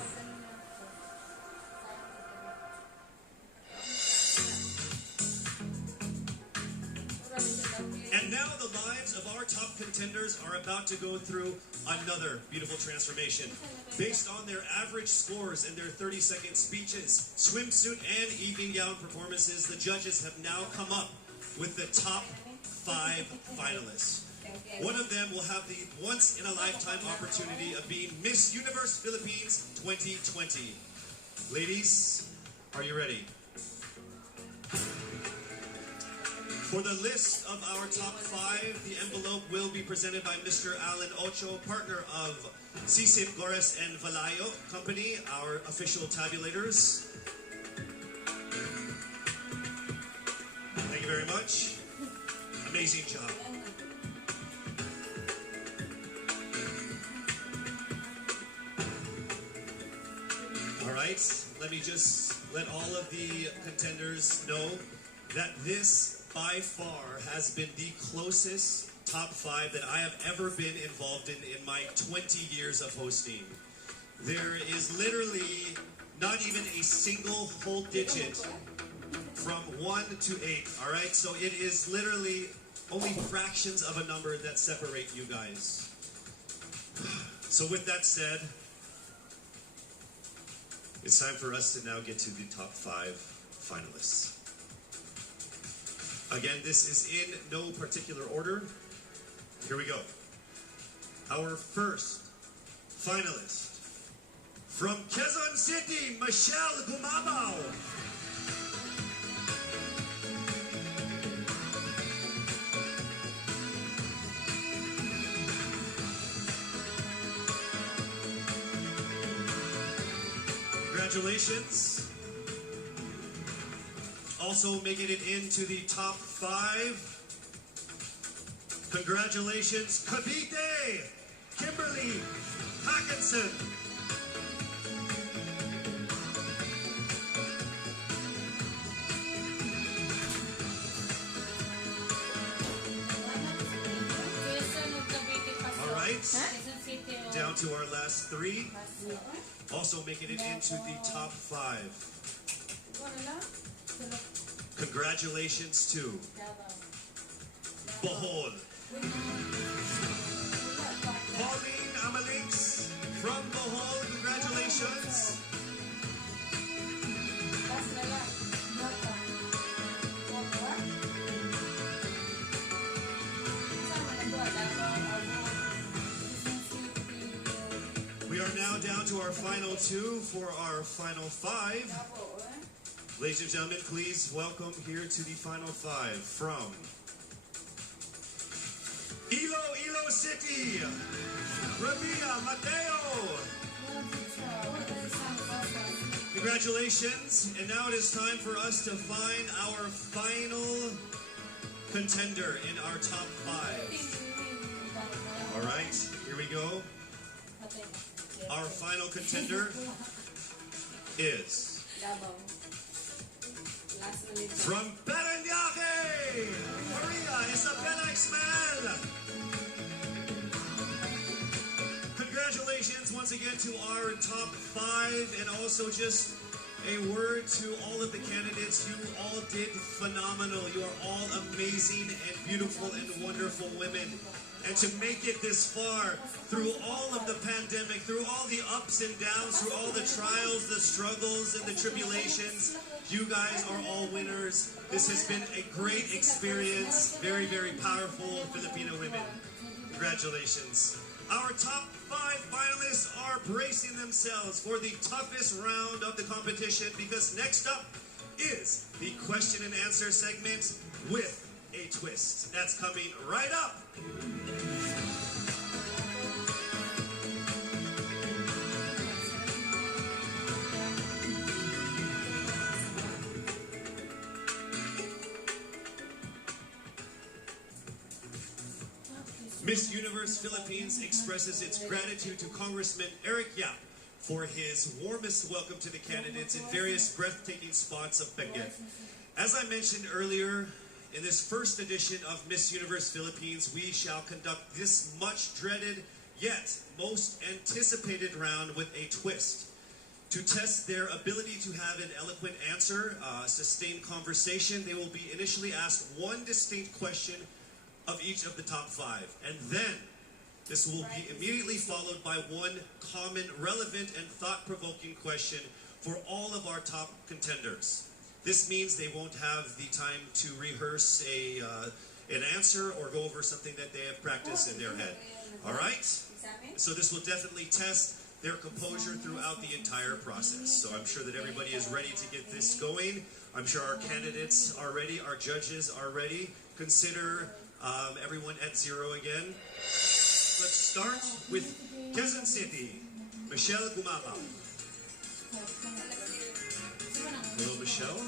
And now the lives of our top contenders are about to go through another beautiful transformation. Based on their average scores and their 30-second speeches, swimsuit and evening gown performances, the judges have now come up with the top 5 finalists. One of them will have the once-in-a-lifetime opportunity of being Miss Universe Philippines 2020. Ladies, are you ready? For the list of our top 5, the envelope will be presented by Mr. Alan Ocho, partner of CSIP Gores and Valayo Company, our official tabulators. Thank you very much. Amazing job. All right, let me just let all of the contenders know that this by far has been the closest top 5 that I have ever been involved in my 20 years of hosting. There is literally not even a single whole digit from 1 to 8, all right? So it is literally only fractions of a number that separate you guys. So with that said, it's time for us to now get to the top 5 finalists. Again, this is in no particular order. Here we go. Our first finalist from Quezon City, Michelle Gumabao. Congratulations. Also making it into the top 5. Congratulations, Cavite, Kimberly Hackinson. All right, down to our last 3. Also making it into the top 5. Congratulations to Bohol. Pauline Amalix from Bohol, congratulations. We are now down to our final two for our final five. Ladies and gentlemen, please welcome here to the final five from Iloilo City, Rabia Mateo. Congratulations. And now it is time for us to find our final contender in our top five. All right, here we go. Our final contender is from Parañaque, Maria Isabella Ismael. Congratulations once again to our top five, and also just a word to all of the candidates. You all did phenomenal. You are all amazing and beautiful and wonderful women. And to make it this far, through all of the pandemic, through all the ups and downs, through all the trials, the struggles, and the tribulations, you guys are all winners. This has been a great experience. Very, very powerful Filipino women. Congratulations. Our top five finalists are bracing themselves for the toughest round of the competition, because next up is the question and answer segment with a twist. That's coming right up. Miss Universe Philippines expresses its gratitude to Congressman Eric Yap for his warmest welcome to the candidates in various breathtaking spots of Benguet. As I mentioned earlier, in this first edition of Miss Universe Philippines, we shall conduct this much dreaded yet most anticipated round with a twist. To test their ability to have an eloquent answer, sustained conversation, they will be initially asked one distinct question of each of the top five. And then, this will be immediately followed by one common, relevant, and thought-provoking question for all of our top contenders. This means they won't have the time to rehearse an answer or go over something that they have practiced in their head. All right? So this will definitely test their composure throughout the entire process. So I'm sure that everybody is ready to get this going. I'm sure our candidates are ready, our judges are ready. Consider everyone at zero again. Let's start with Quezon City, Michelle Gumabao. Hello, Michelle.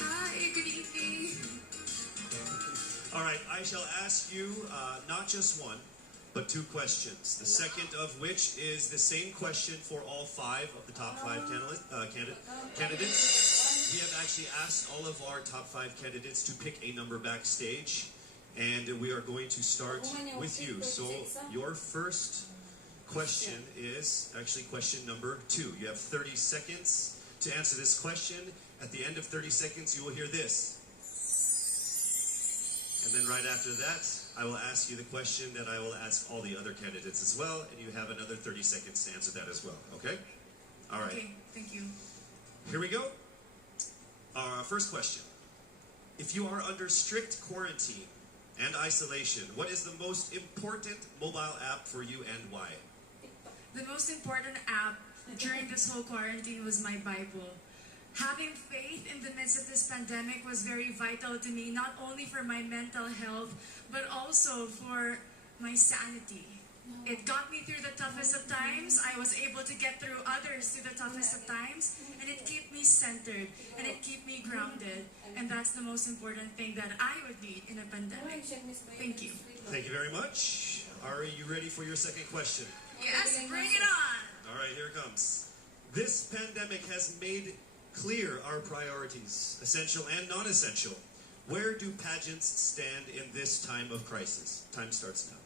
Hi, good evening. All right, I shall ask you not just one, but two questions. The second of which is the same question for all five of the top five candidates. We have actually asked all of our top five candidates to pick a number backstage, and we are going to start with you. So your first question is actually question number 2. You have 30 seconds to answer this question. At the end of 30 seconds, you will hear this. And then right after that, I will ask you the question that I will ask all the other candidates as well, and you have another 30 seconds to answer that as well, okay? All right. Okay, thank you. Here we go. Our first question. If you are under strict quarantine and isolation, what is the most important mobile app for you and why? The most important app during this whole quarantine was my Bible. Having faith in the midst of this pandemic was very vital to me, not only for my mental health, but also for my sanity. It got me through the toughest of times. I was able to get through others through the toughest of times, and it kept me centered, and it kept me grounded. And that's the most important thing that I would need in a pandemic. Thank you. Thank you very much. Are you ready for your second question? Yes, bring it on. All right, here it comes. This pandemic has made clear our priorities, essential and non-essential. Where do pageants stand in this time of crisis? Time starts now.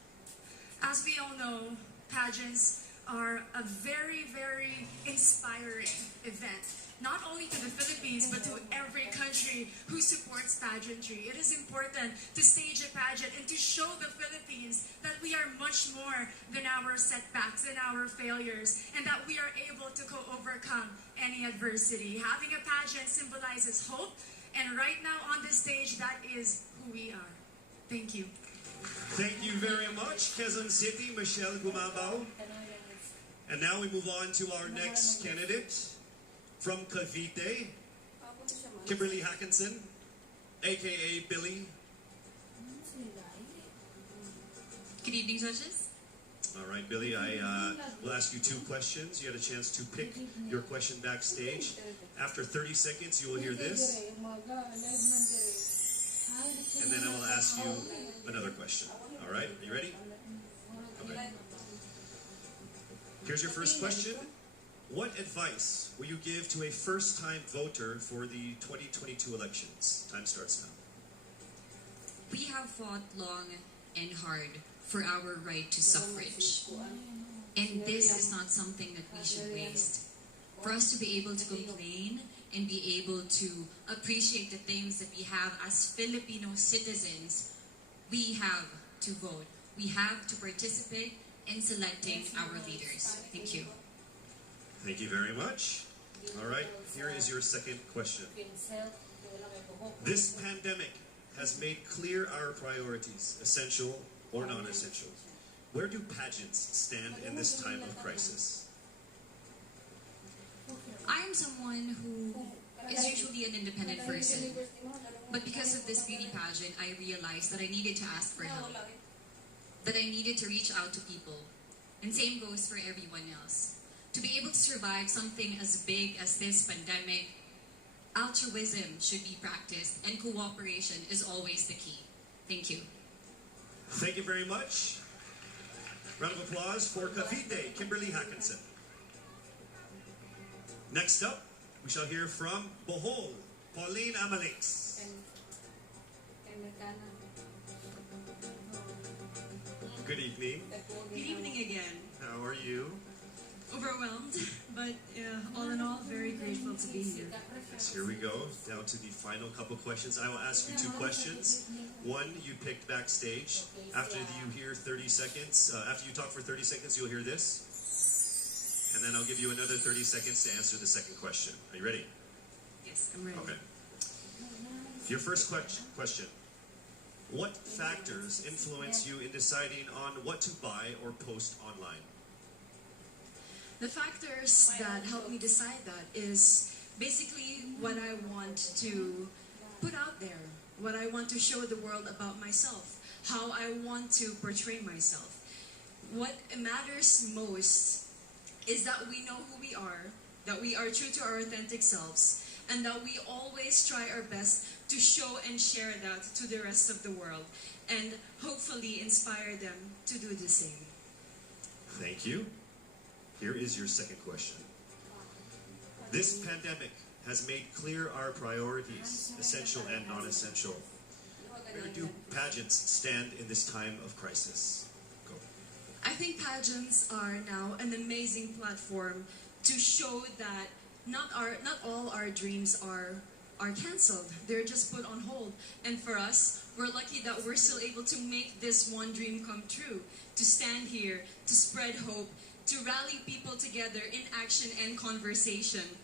As we all know, pageants are a very, very inspiring event. not only to the Philippines, but to every country who supports pageantry. It is important to stage a pageant and to show the Philippines that we are much more than our setbacks and our failures, and that we are able to overcome any adversity. Having a pageant symbolizes hope, and right now on this stage, that is who we are. Thank you. Thank you very much, Quezon City, Michelle Gumabao. And now we move on to our next candidate from Cavite, Kimberly Hackinson, aka Billy. Good evening, judges. All right, Billy, I will ask you 2 questions. You had a chance to pick your question backstage. After 30 seconds, you will hear this. And then I will ask you another question. All right, are you ready? Okay. Here's your first question. What advice will you give to a first-time voter for the 2022 elections? Time starts now. We have fought long and hard for our right to suffrage. And this is not something that we should waste. For us to be able to complain and be able to appreciate the things that we have as Filipino citizens, we have to vote. We have to participate in selecting our leaders. Thank you. Thank you very much. All right, here is your second question. This pandemic has made clear our priorities, essential or non-essential. Where do pageants stand in this time of crisis? I am someone who is usually an independent person. But because of this beauty pageant, I realized that I needed to ask for help. That I needed to reach out to people. And same goes for everyone else. To be able to survive something as big as this pandemic, altruism should be practiced and cooperation is always the key. Thank you. Thank you very much. Round of applause for Cavite, Kimberly Hackinson. Next up, we shall hear from Bohol, Pauline Amalix. Good evening. Good evening again. How are you? Overwhelmed, but all in all, very grateful to be here. Yes, here we go. Down to the final couple questions. I will ask you 2 questions. One you picked backstage. After you hear 30 seconds, after you talk for 30 seconds, you'll hear this. And then I'll give you another 30 seconds to answer the second question. Are you ready? Yes, I'm ready. Okay. Your first question. What factors influence you in deciding on what to buy or post online? The factors that help me decide that is basically what I want to put out there, what I want to show the world about myself, how I want to portray myself. What matters most is that we know who we are, that we are true to our authentic selves, and that we always try our best to show and share that to the rest of the world, and hopefully inspire them to do the same. Thank you. Here is your second question. This pandemic has made clear our priorities, essential and non-essential. Where do pageants stand in this time of crisis? Go. I think pageants are now an amazing platform to show that not all our dreams are canceled. They're just put on hold. And for us, we're lucky that we're still able to make this one dream come true, to stand here, to spread hope, to rally people together in action and conversation,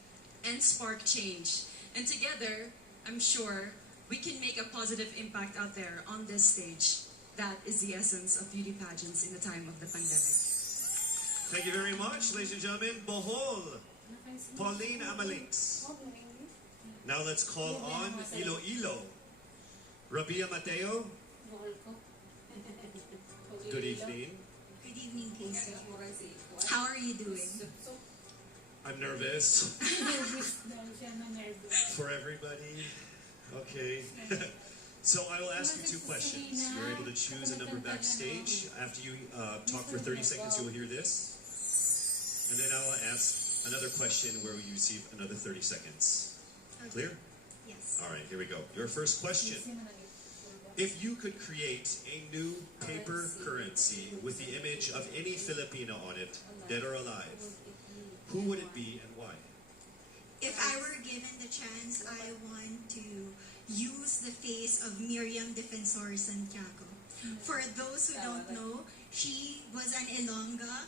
and spark change. And together, I'm sure, we can make a positive impact out there on this stage. That is the essence of beauty pageants in the time of the pandemic. Thank you very much, ladies and gentlemen. Bohol, Pauline Amalix. Now let's call on Iloilo. Rabia Mateo. Good evening. Good evening, Casey. How are you doing? I'm nervous. For everybody. Okay. So I will ask you 2 questions. You're able to choose a number backstage. After you talk for 30 seconds, you will hear this. And then I will ask another question where you receive another 30 seconds. Clear? Yes. All right, here we go. Your first question. If you could create a new paper currency with the image of any Filipino on it, dead or alive, who would it be and why? If I were given the chance, I want to use the face of Miriam Defensor Santiago. For those who don't know, she was an Ilongga,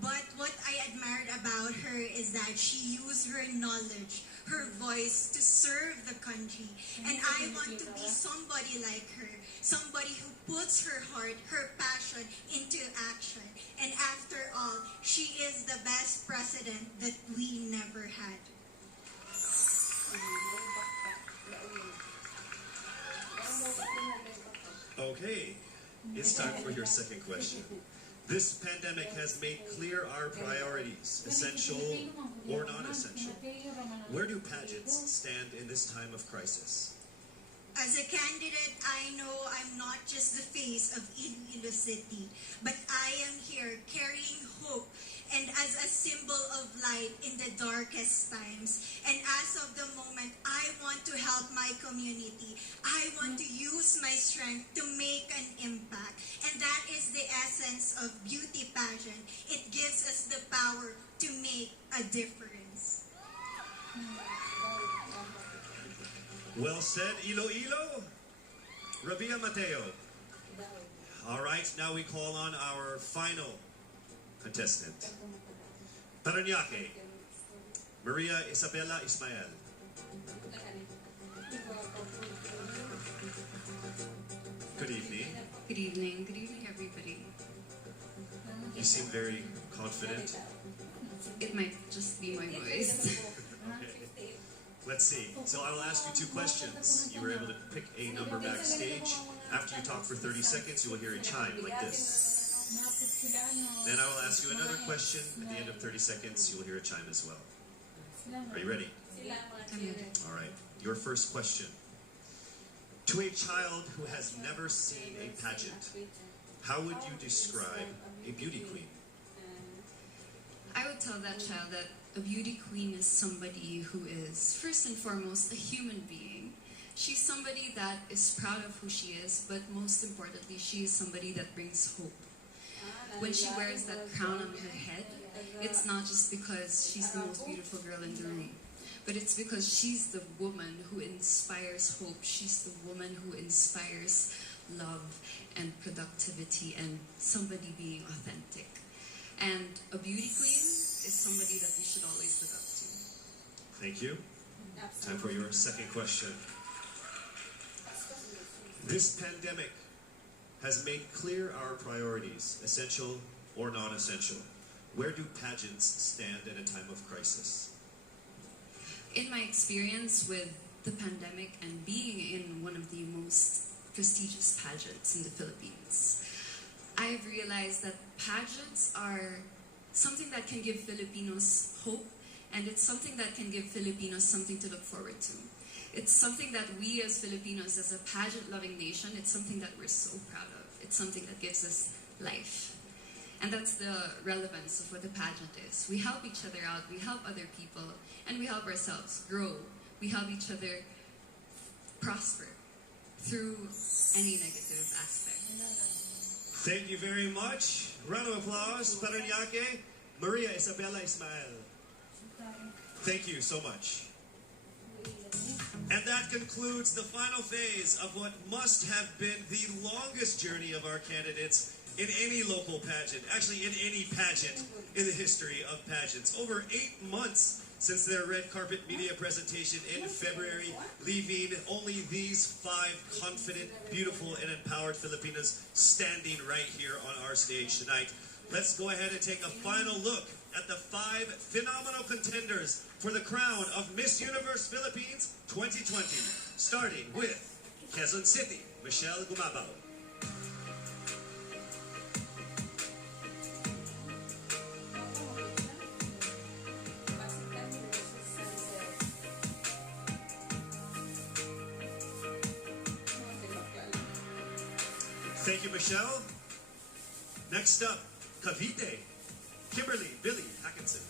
but what I admired about her is that she used her knowledge, her voice to serve the country. And I want to be somebody like her, somebody who puts her heart, her passion into action. And after all, she is the best president that we never had. Okay, it's time for your second question. This pandemic has made clear our priorities, essential or non-essential. Where do pageants stand in this time of crisis? As a candidate, I know I'm not just the face of Iloilo City, but I am here carrying hope and as a symbol of light in the darkest times. And as of the moment, I want to help my community. I want to use my strength to make an impact. And that is the essence of beauty pageant. It gives us the power to make a difference. Well said, Iloilo. Rabia Mateo. All right, now we call on our final contestant. Parañaque, Maria Isabella Ismael. Good evening. Good evening. Good evening, everybody. You seem very confident. It might just be my voice. Okay. Let's see. So I will ask you two questions. You were able to pick a number backstage. After you talk for 30 seconds, you will hear a chime like this. Then I will ask you another question. At the end of 30 seconds, you will hear a chime as well. Are you ready? All right. Your first question. To a child who has never seen a pageant, how would you describe a beauty queen? I would tell that child that a beauty queen is somebody who is, first and foremost, a human being. She's somebody that is proud of who she is, but most importantly, she is somebody that brings hope. When she wears that crown on her head, it's not just because she's the most beautiful girl in the room, but it's because she's the woman who inspires hope. She's the woman who inspires love and productivity and somebody being authentic. And a beauty queen is somebody that we should always look up to. Thank you. Time for your second question. This pandemic has made clear our priorities, essential or non-essential. Where do pageants stand in a time of crisis? In my experience with the pandemic and being in one of the most prestigious pageants in the Philippines, I've realized that pageants are something that can give Filipinos hope, and it's something that can give Filipinos something to look forward to. It's something that we as Filipinos, as a pageant-loving nation, it's something that we're so proud of. It's something that gives us life. And that's the relevance of what a pageant is. We help each other out, we help other people, and we help ourselves grow. We help each other prosper through any negative aspect. Thank you very much. Round of applause, Parañaque, Maria Isabella Ismael. Thank you so much. And that concludes the final phase of what must have been the longest journey of our candidates in any local pageant, actually in any pageant in the history of pageants. Over 8 months since their red carpet media presentation in February, leaving only these 5 confident, beautiful, and empowered Filipinas standing right here on our stage tonight. Let's go ahead and take a final look at the 5 phenomenal contenders for the crown of Miss Universe Philippines 2020, starting with Quezon City, Michelle Gumabao. Thank you, Michelle. Next up, Cavite, Kimberly Billy Hackinson.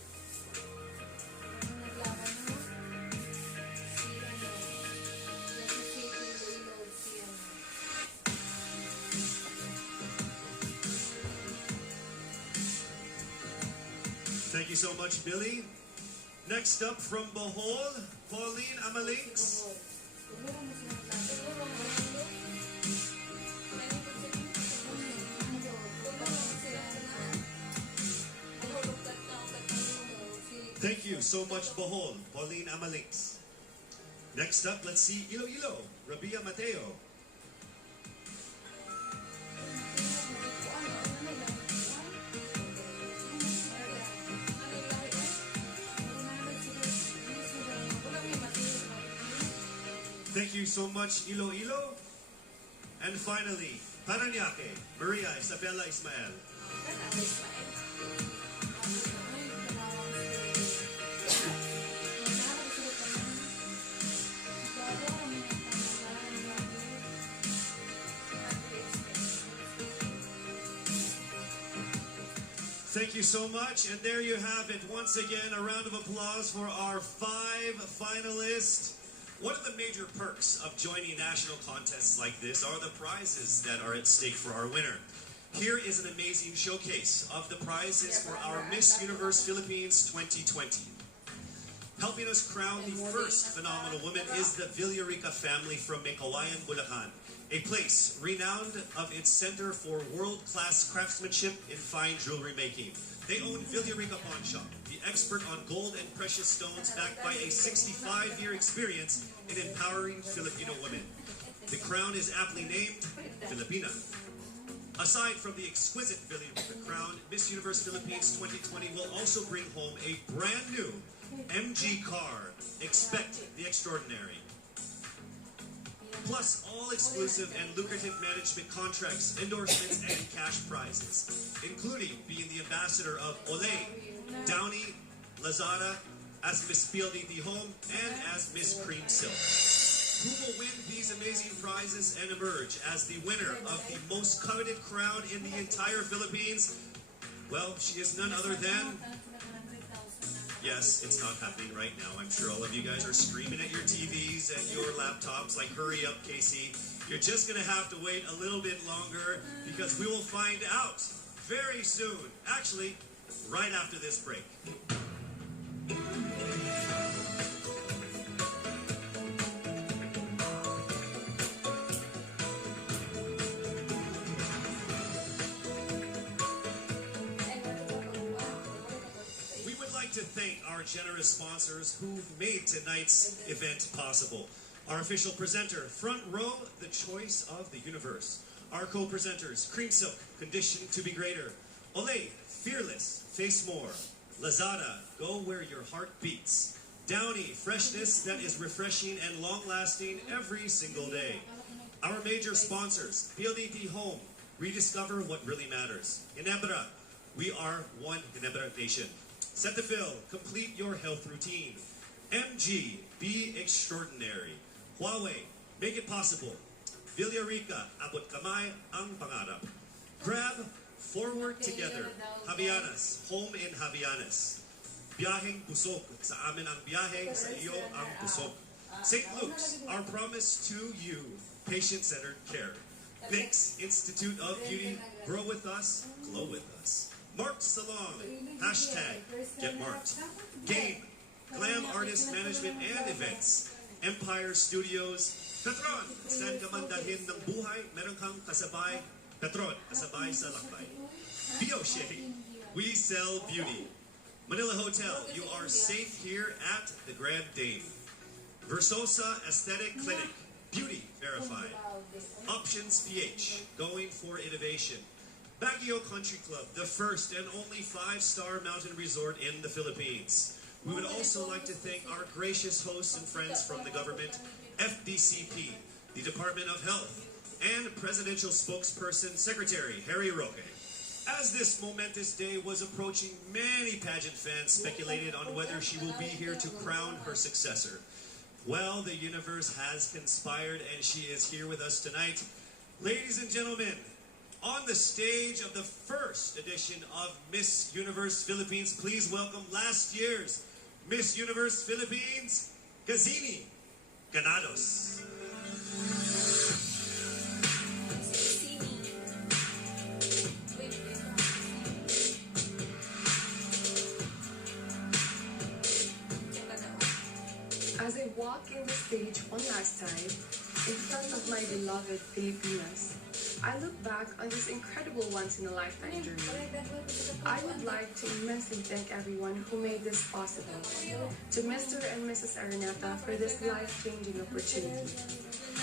Thank you so much, Billy. Next up from Bohol, Pauline Amalinks. Thank you so much, Bohol, Pauline Amalinks. Next up, let's see Iloilo, Rabia Mateo. Thank you so much, Iloilo. And finally, Paranaque, Maria Isabella Ismael. Thank you so much, and there you have it. Once again, a round of applause for our 5 finalists. One of the major perks of joining national contests like this are the prizes that are at stake for our winner. Here is an amazing showcase of the prizes for our Miss Universe Philippines 2020. Helping us crown the first phenomenal woman is the Villarica family from Mekawayan, Bulacan, a place renowned of its center for world-class craftsmanship in fine jewelry making. They own Villarica Pawn Shop, the expert on gold and precious stones, backed by a 65-year experience in empowering Filipino women. The crown is aptly named Filipina. Aside from the exquisite Villarica crown, Miss Universe Philippines 2020 will also bring home a brand new MG car. Expect the extraordinary. Plus all exclusive and lucrative management contracts, endorsements, and cash prizes, including being the ambassador of Olay, Downy, Lazada, as Miss PLDT Home, and as Miss Cream Silk. Who will win these amazing prizes and emerge as the winner of the most coveted crown in the entire Philippines? Well, she is none other than... Yes, it's not happening right now. I'm sure all of you guys are screaming at your TVs and your laptops like, hurry up, Casey. You're just going to have to wait a little bit longer because we will find out very soon. Actually, right after this break. To thank our generous sponsors who've made tonight's event possible. Our official presenter, Front Row, the choice of the universe. Our co-presenters, Cream Silk, Conditioned to be Greater. Olay, Fearless, Face More. Lazada, Go Where Your Heart Beats. Downy, freshness that is refreshing and long-lasting every single day. Our major sponsors, PLDT Home, rediscover what really matters. Ginebra, we are one Ginebra Nation. Cetaphil, complete your health routine. MG, be extraordinary. Huawei, make it possible. Villarica, abot kamay ang pangarap. Grab, forward together. Havianas, home in Havianas. Biyaheng busog, sa amin ang biyahe, sa iyo ang busog. St. Luke's, our promise to you, patient-centered care. Binks Institute of Beauty, grow with us, glow with us. Marked Salon, hashtag Get Marked. Game, Glam Artist Management and Events. Empire Studios. Petron, saan ka man dalhin ng buhay, meron kang kasabay. Petron, kasabay sa lakbay. Bioshade, we sell beauty. Manila Hotel, you are safe here at the Grand Dame. Versosa Aesthetic Clinic, beauty verified. Options PH, going for innovation. Baguio Country Club, the first and only 5-star mountain resort in the Philippines. We would also like to thank our gracious hosts and friends from the government, FDCP, the Department of Health, and Presidential Spokesperson Secretary Harry Roque. As this momentous day was approaching, many pageant fans speculated on whether she will be here to crown her successor. Well, the universe has conspired and she is here with us tonight. Ladies and gentlemen, on the stage of the first edition of Miss Universe Philippines, please welcome last year's Miss Universe Philippines, Gazini Ganados. walking the stage one last time in front of my beloved Filipinas, I look back on this incredible once-in-a-lifetime journey. I would like to immensely thank everyone who made this possible. To Mr. and Mrs. Araneta for this life-changing opportunity.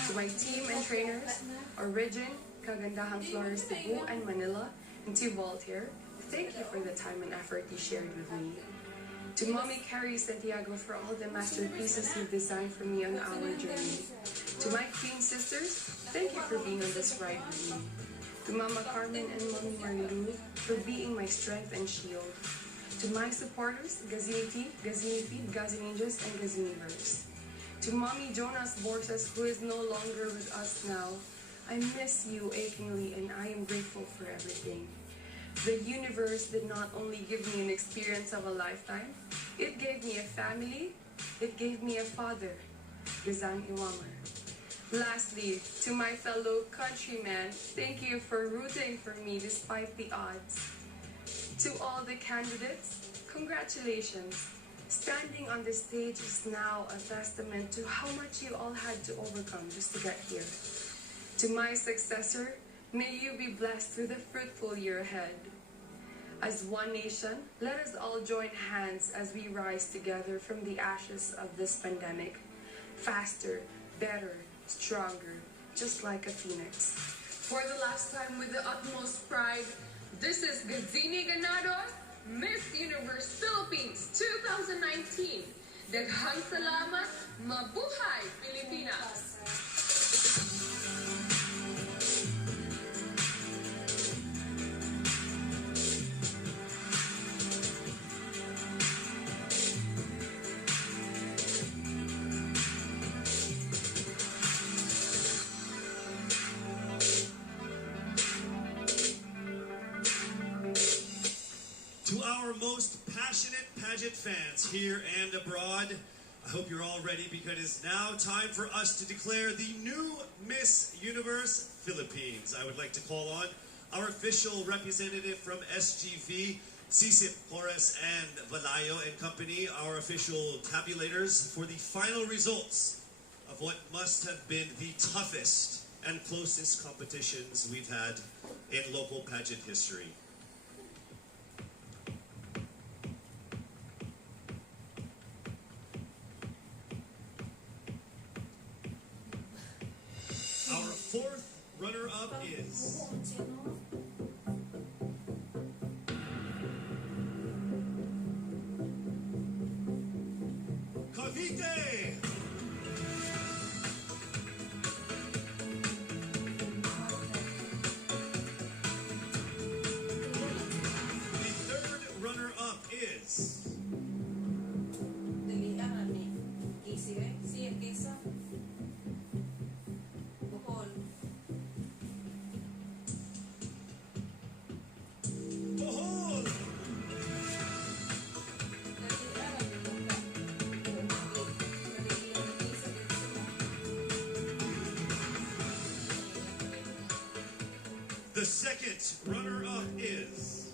To my team and trainers, Origin, Kagandahang Flores Cebu and Manila, and to Voltaire, thank you for the time and effort you shared with me. To Mommy Carrie Santiago for all the masterpieces you've designed for me on our journey. To my Queen sisters, thank you for being on this ride with me. To Mama Carmen and Mommy Marilu for being my strength and shield. To my supporters, Gaziniti, Gazininjas, and Gazinivers. To Mommy Jonas Borges, who is no longer with us now, I miss you achingly and I am grateful for everything. The universe did not only give me an experience of a lifetime, it gave me a family, it gave me a father, Gazan Iwamar. Lastly, to my fellow countrymen, thank you for rooting for me despite the odds. To all the candidates, congratulations. Standing on the stage is now a testament to how much you all had to overcome just to get here. To my successor, may you be blessed with a fruitful year ahead. As one nation, let us all join hands as we rise together from the ashes of this pandemic. Faster, better, stronger, just like a phoenix. For the last time with the utmost pride, this is Gazini Ganados, Miss Universe Philippines 2019. Daghang salamat, mabuhay Pilipinas! To our most passionate pageant fans here and abroad, I hope you're all ready because it's now time for us to declare the new Miss Universe Philippines. I would like to call on our official representative from SGV, Sisip, Flores, and Valayo and Company, our official tabulators for the final results of what must have been the toughest and closest competitions we've had in local pageant history. Our fourth runner-up is Cavite. The third runner-up is Bohol. The second runner-up is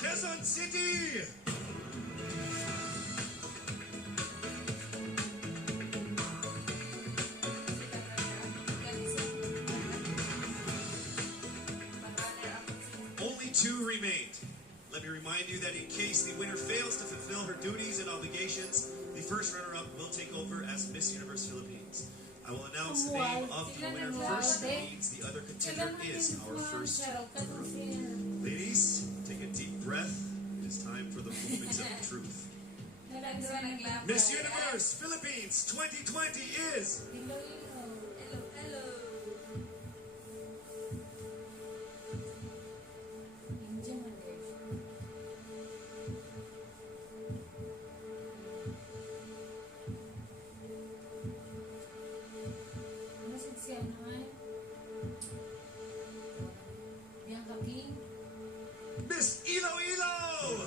Quezon City. Only two remained. Let me remind you that in case the winner fails to fulfill her duties and obligations, the first runner-up will take over as Miss Universe Philippines. I will announce the name of the winner first. That means the other contender is our first runner-up. Ladies, take a deep breath. It is time for the moment of truth. Miss Universe Philippines 2020 is Miss Iloilo.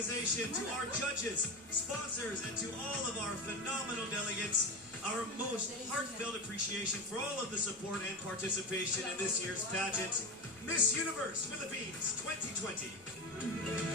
organization, to our judges, sponsors, and to all of our phenomenal delegates, our most heartfelt appreciation for all of the support and participation in this year's pageant, Miss Universe Philippines 2020.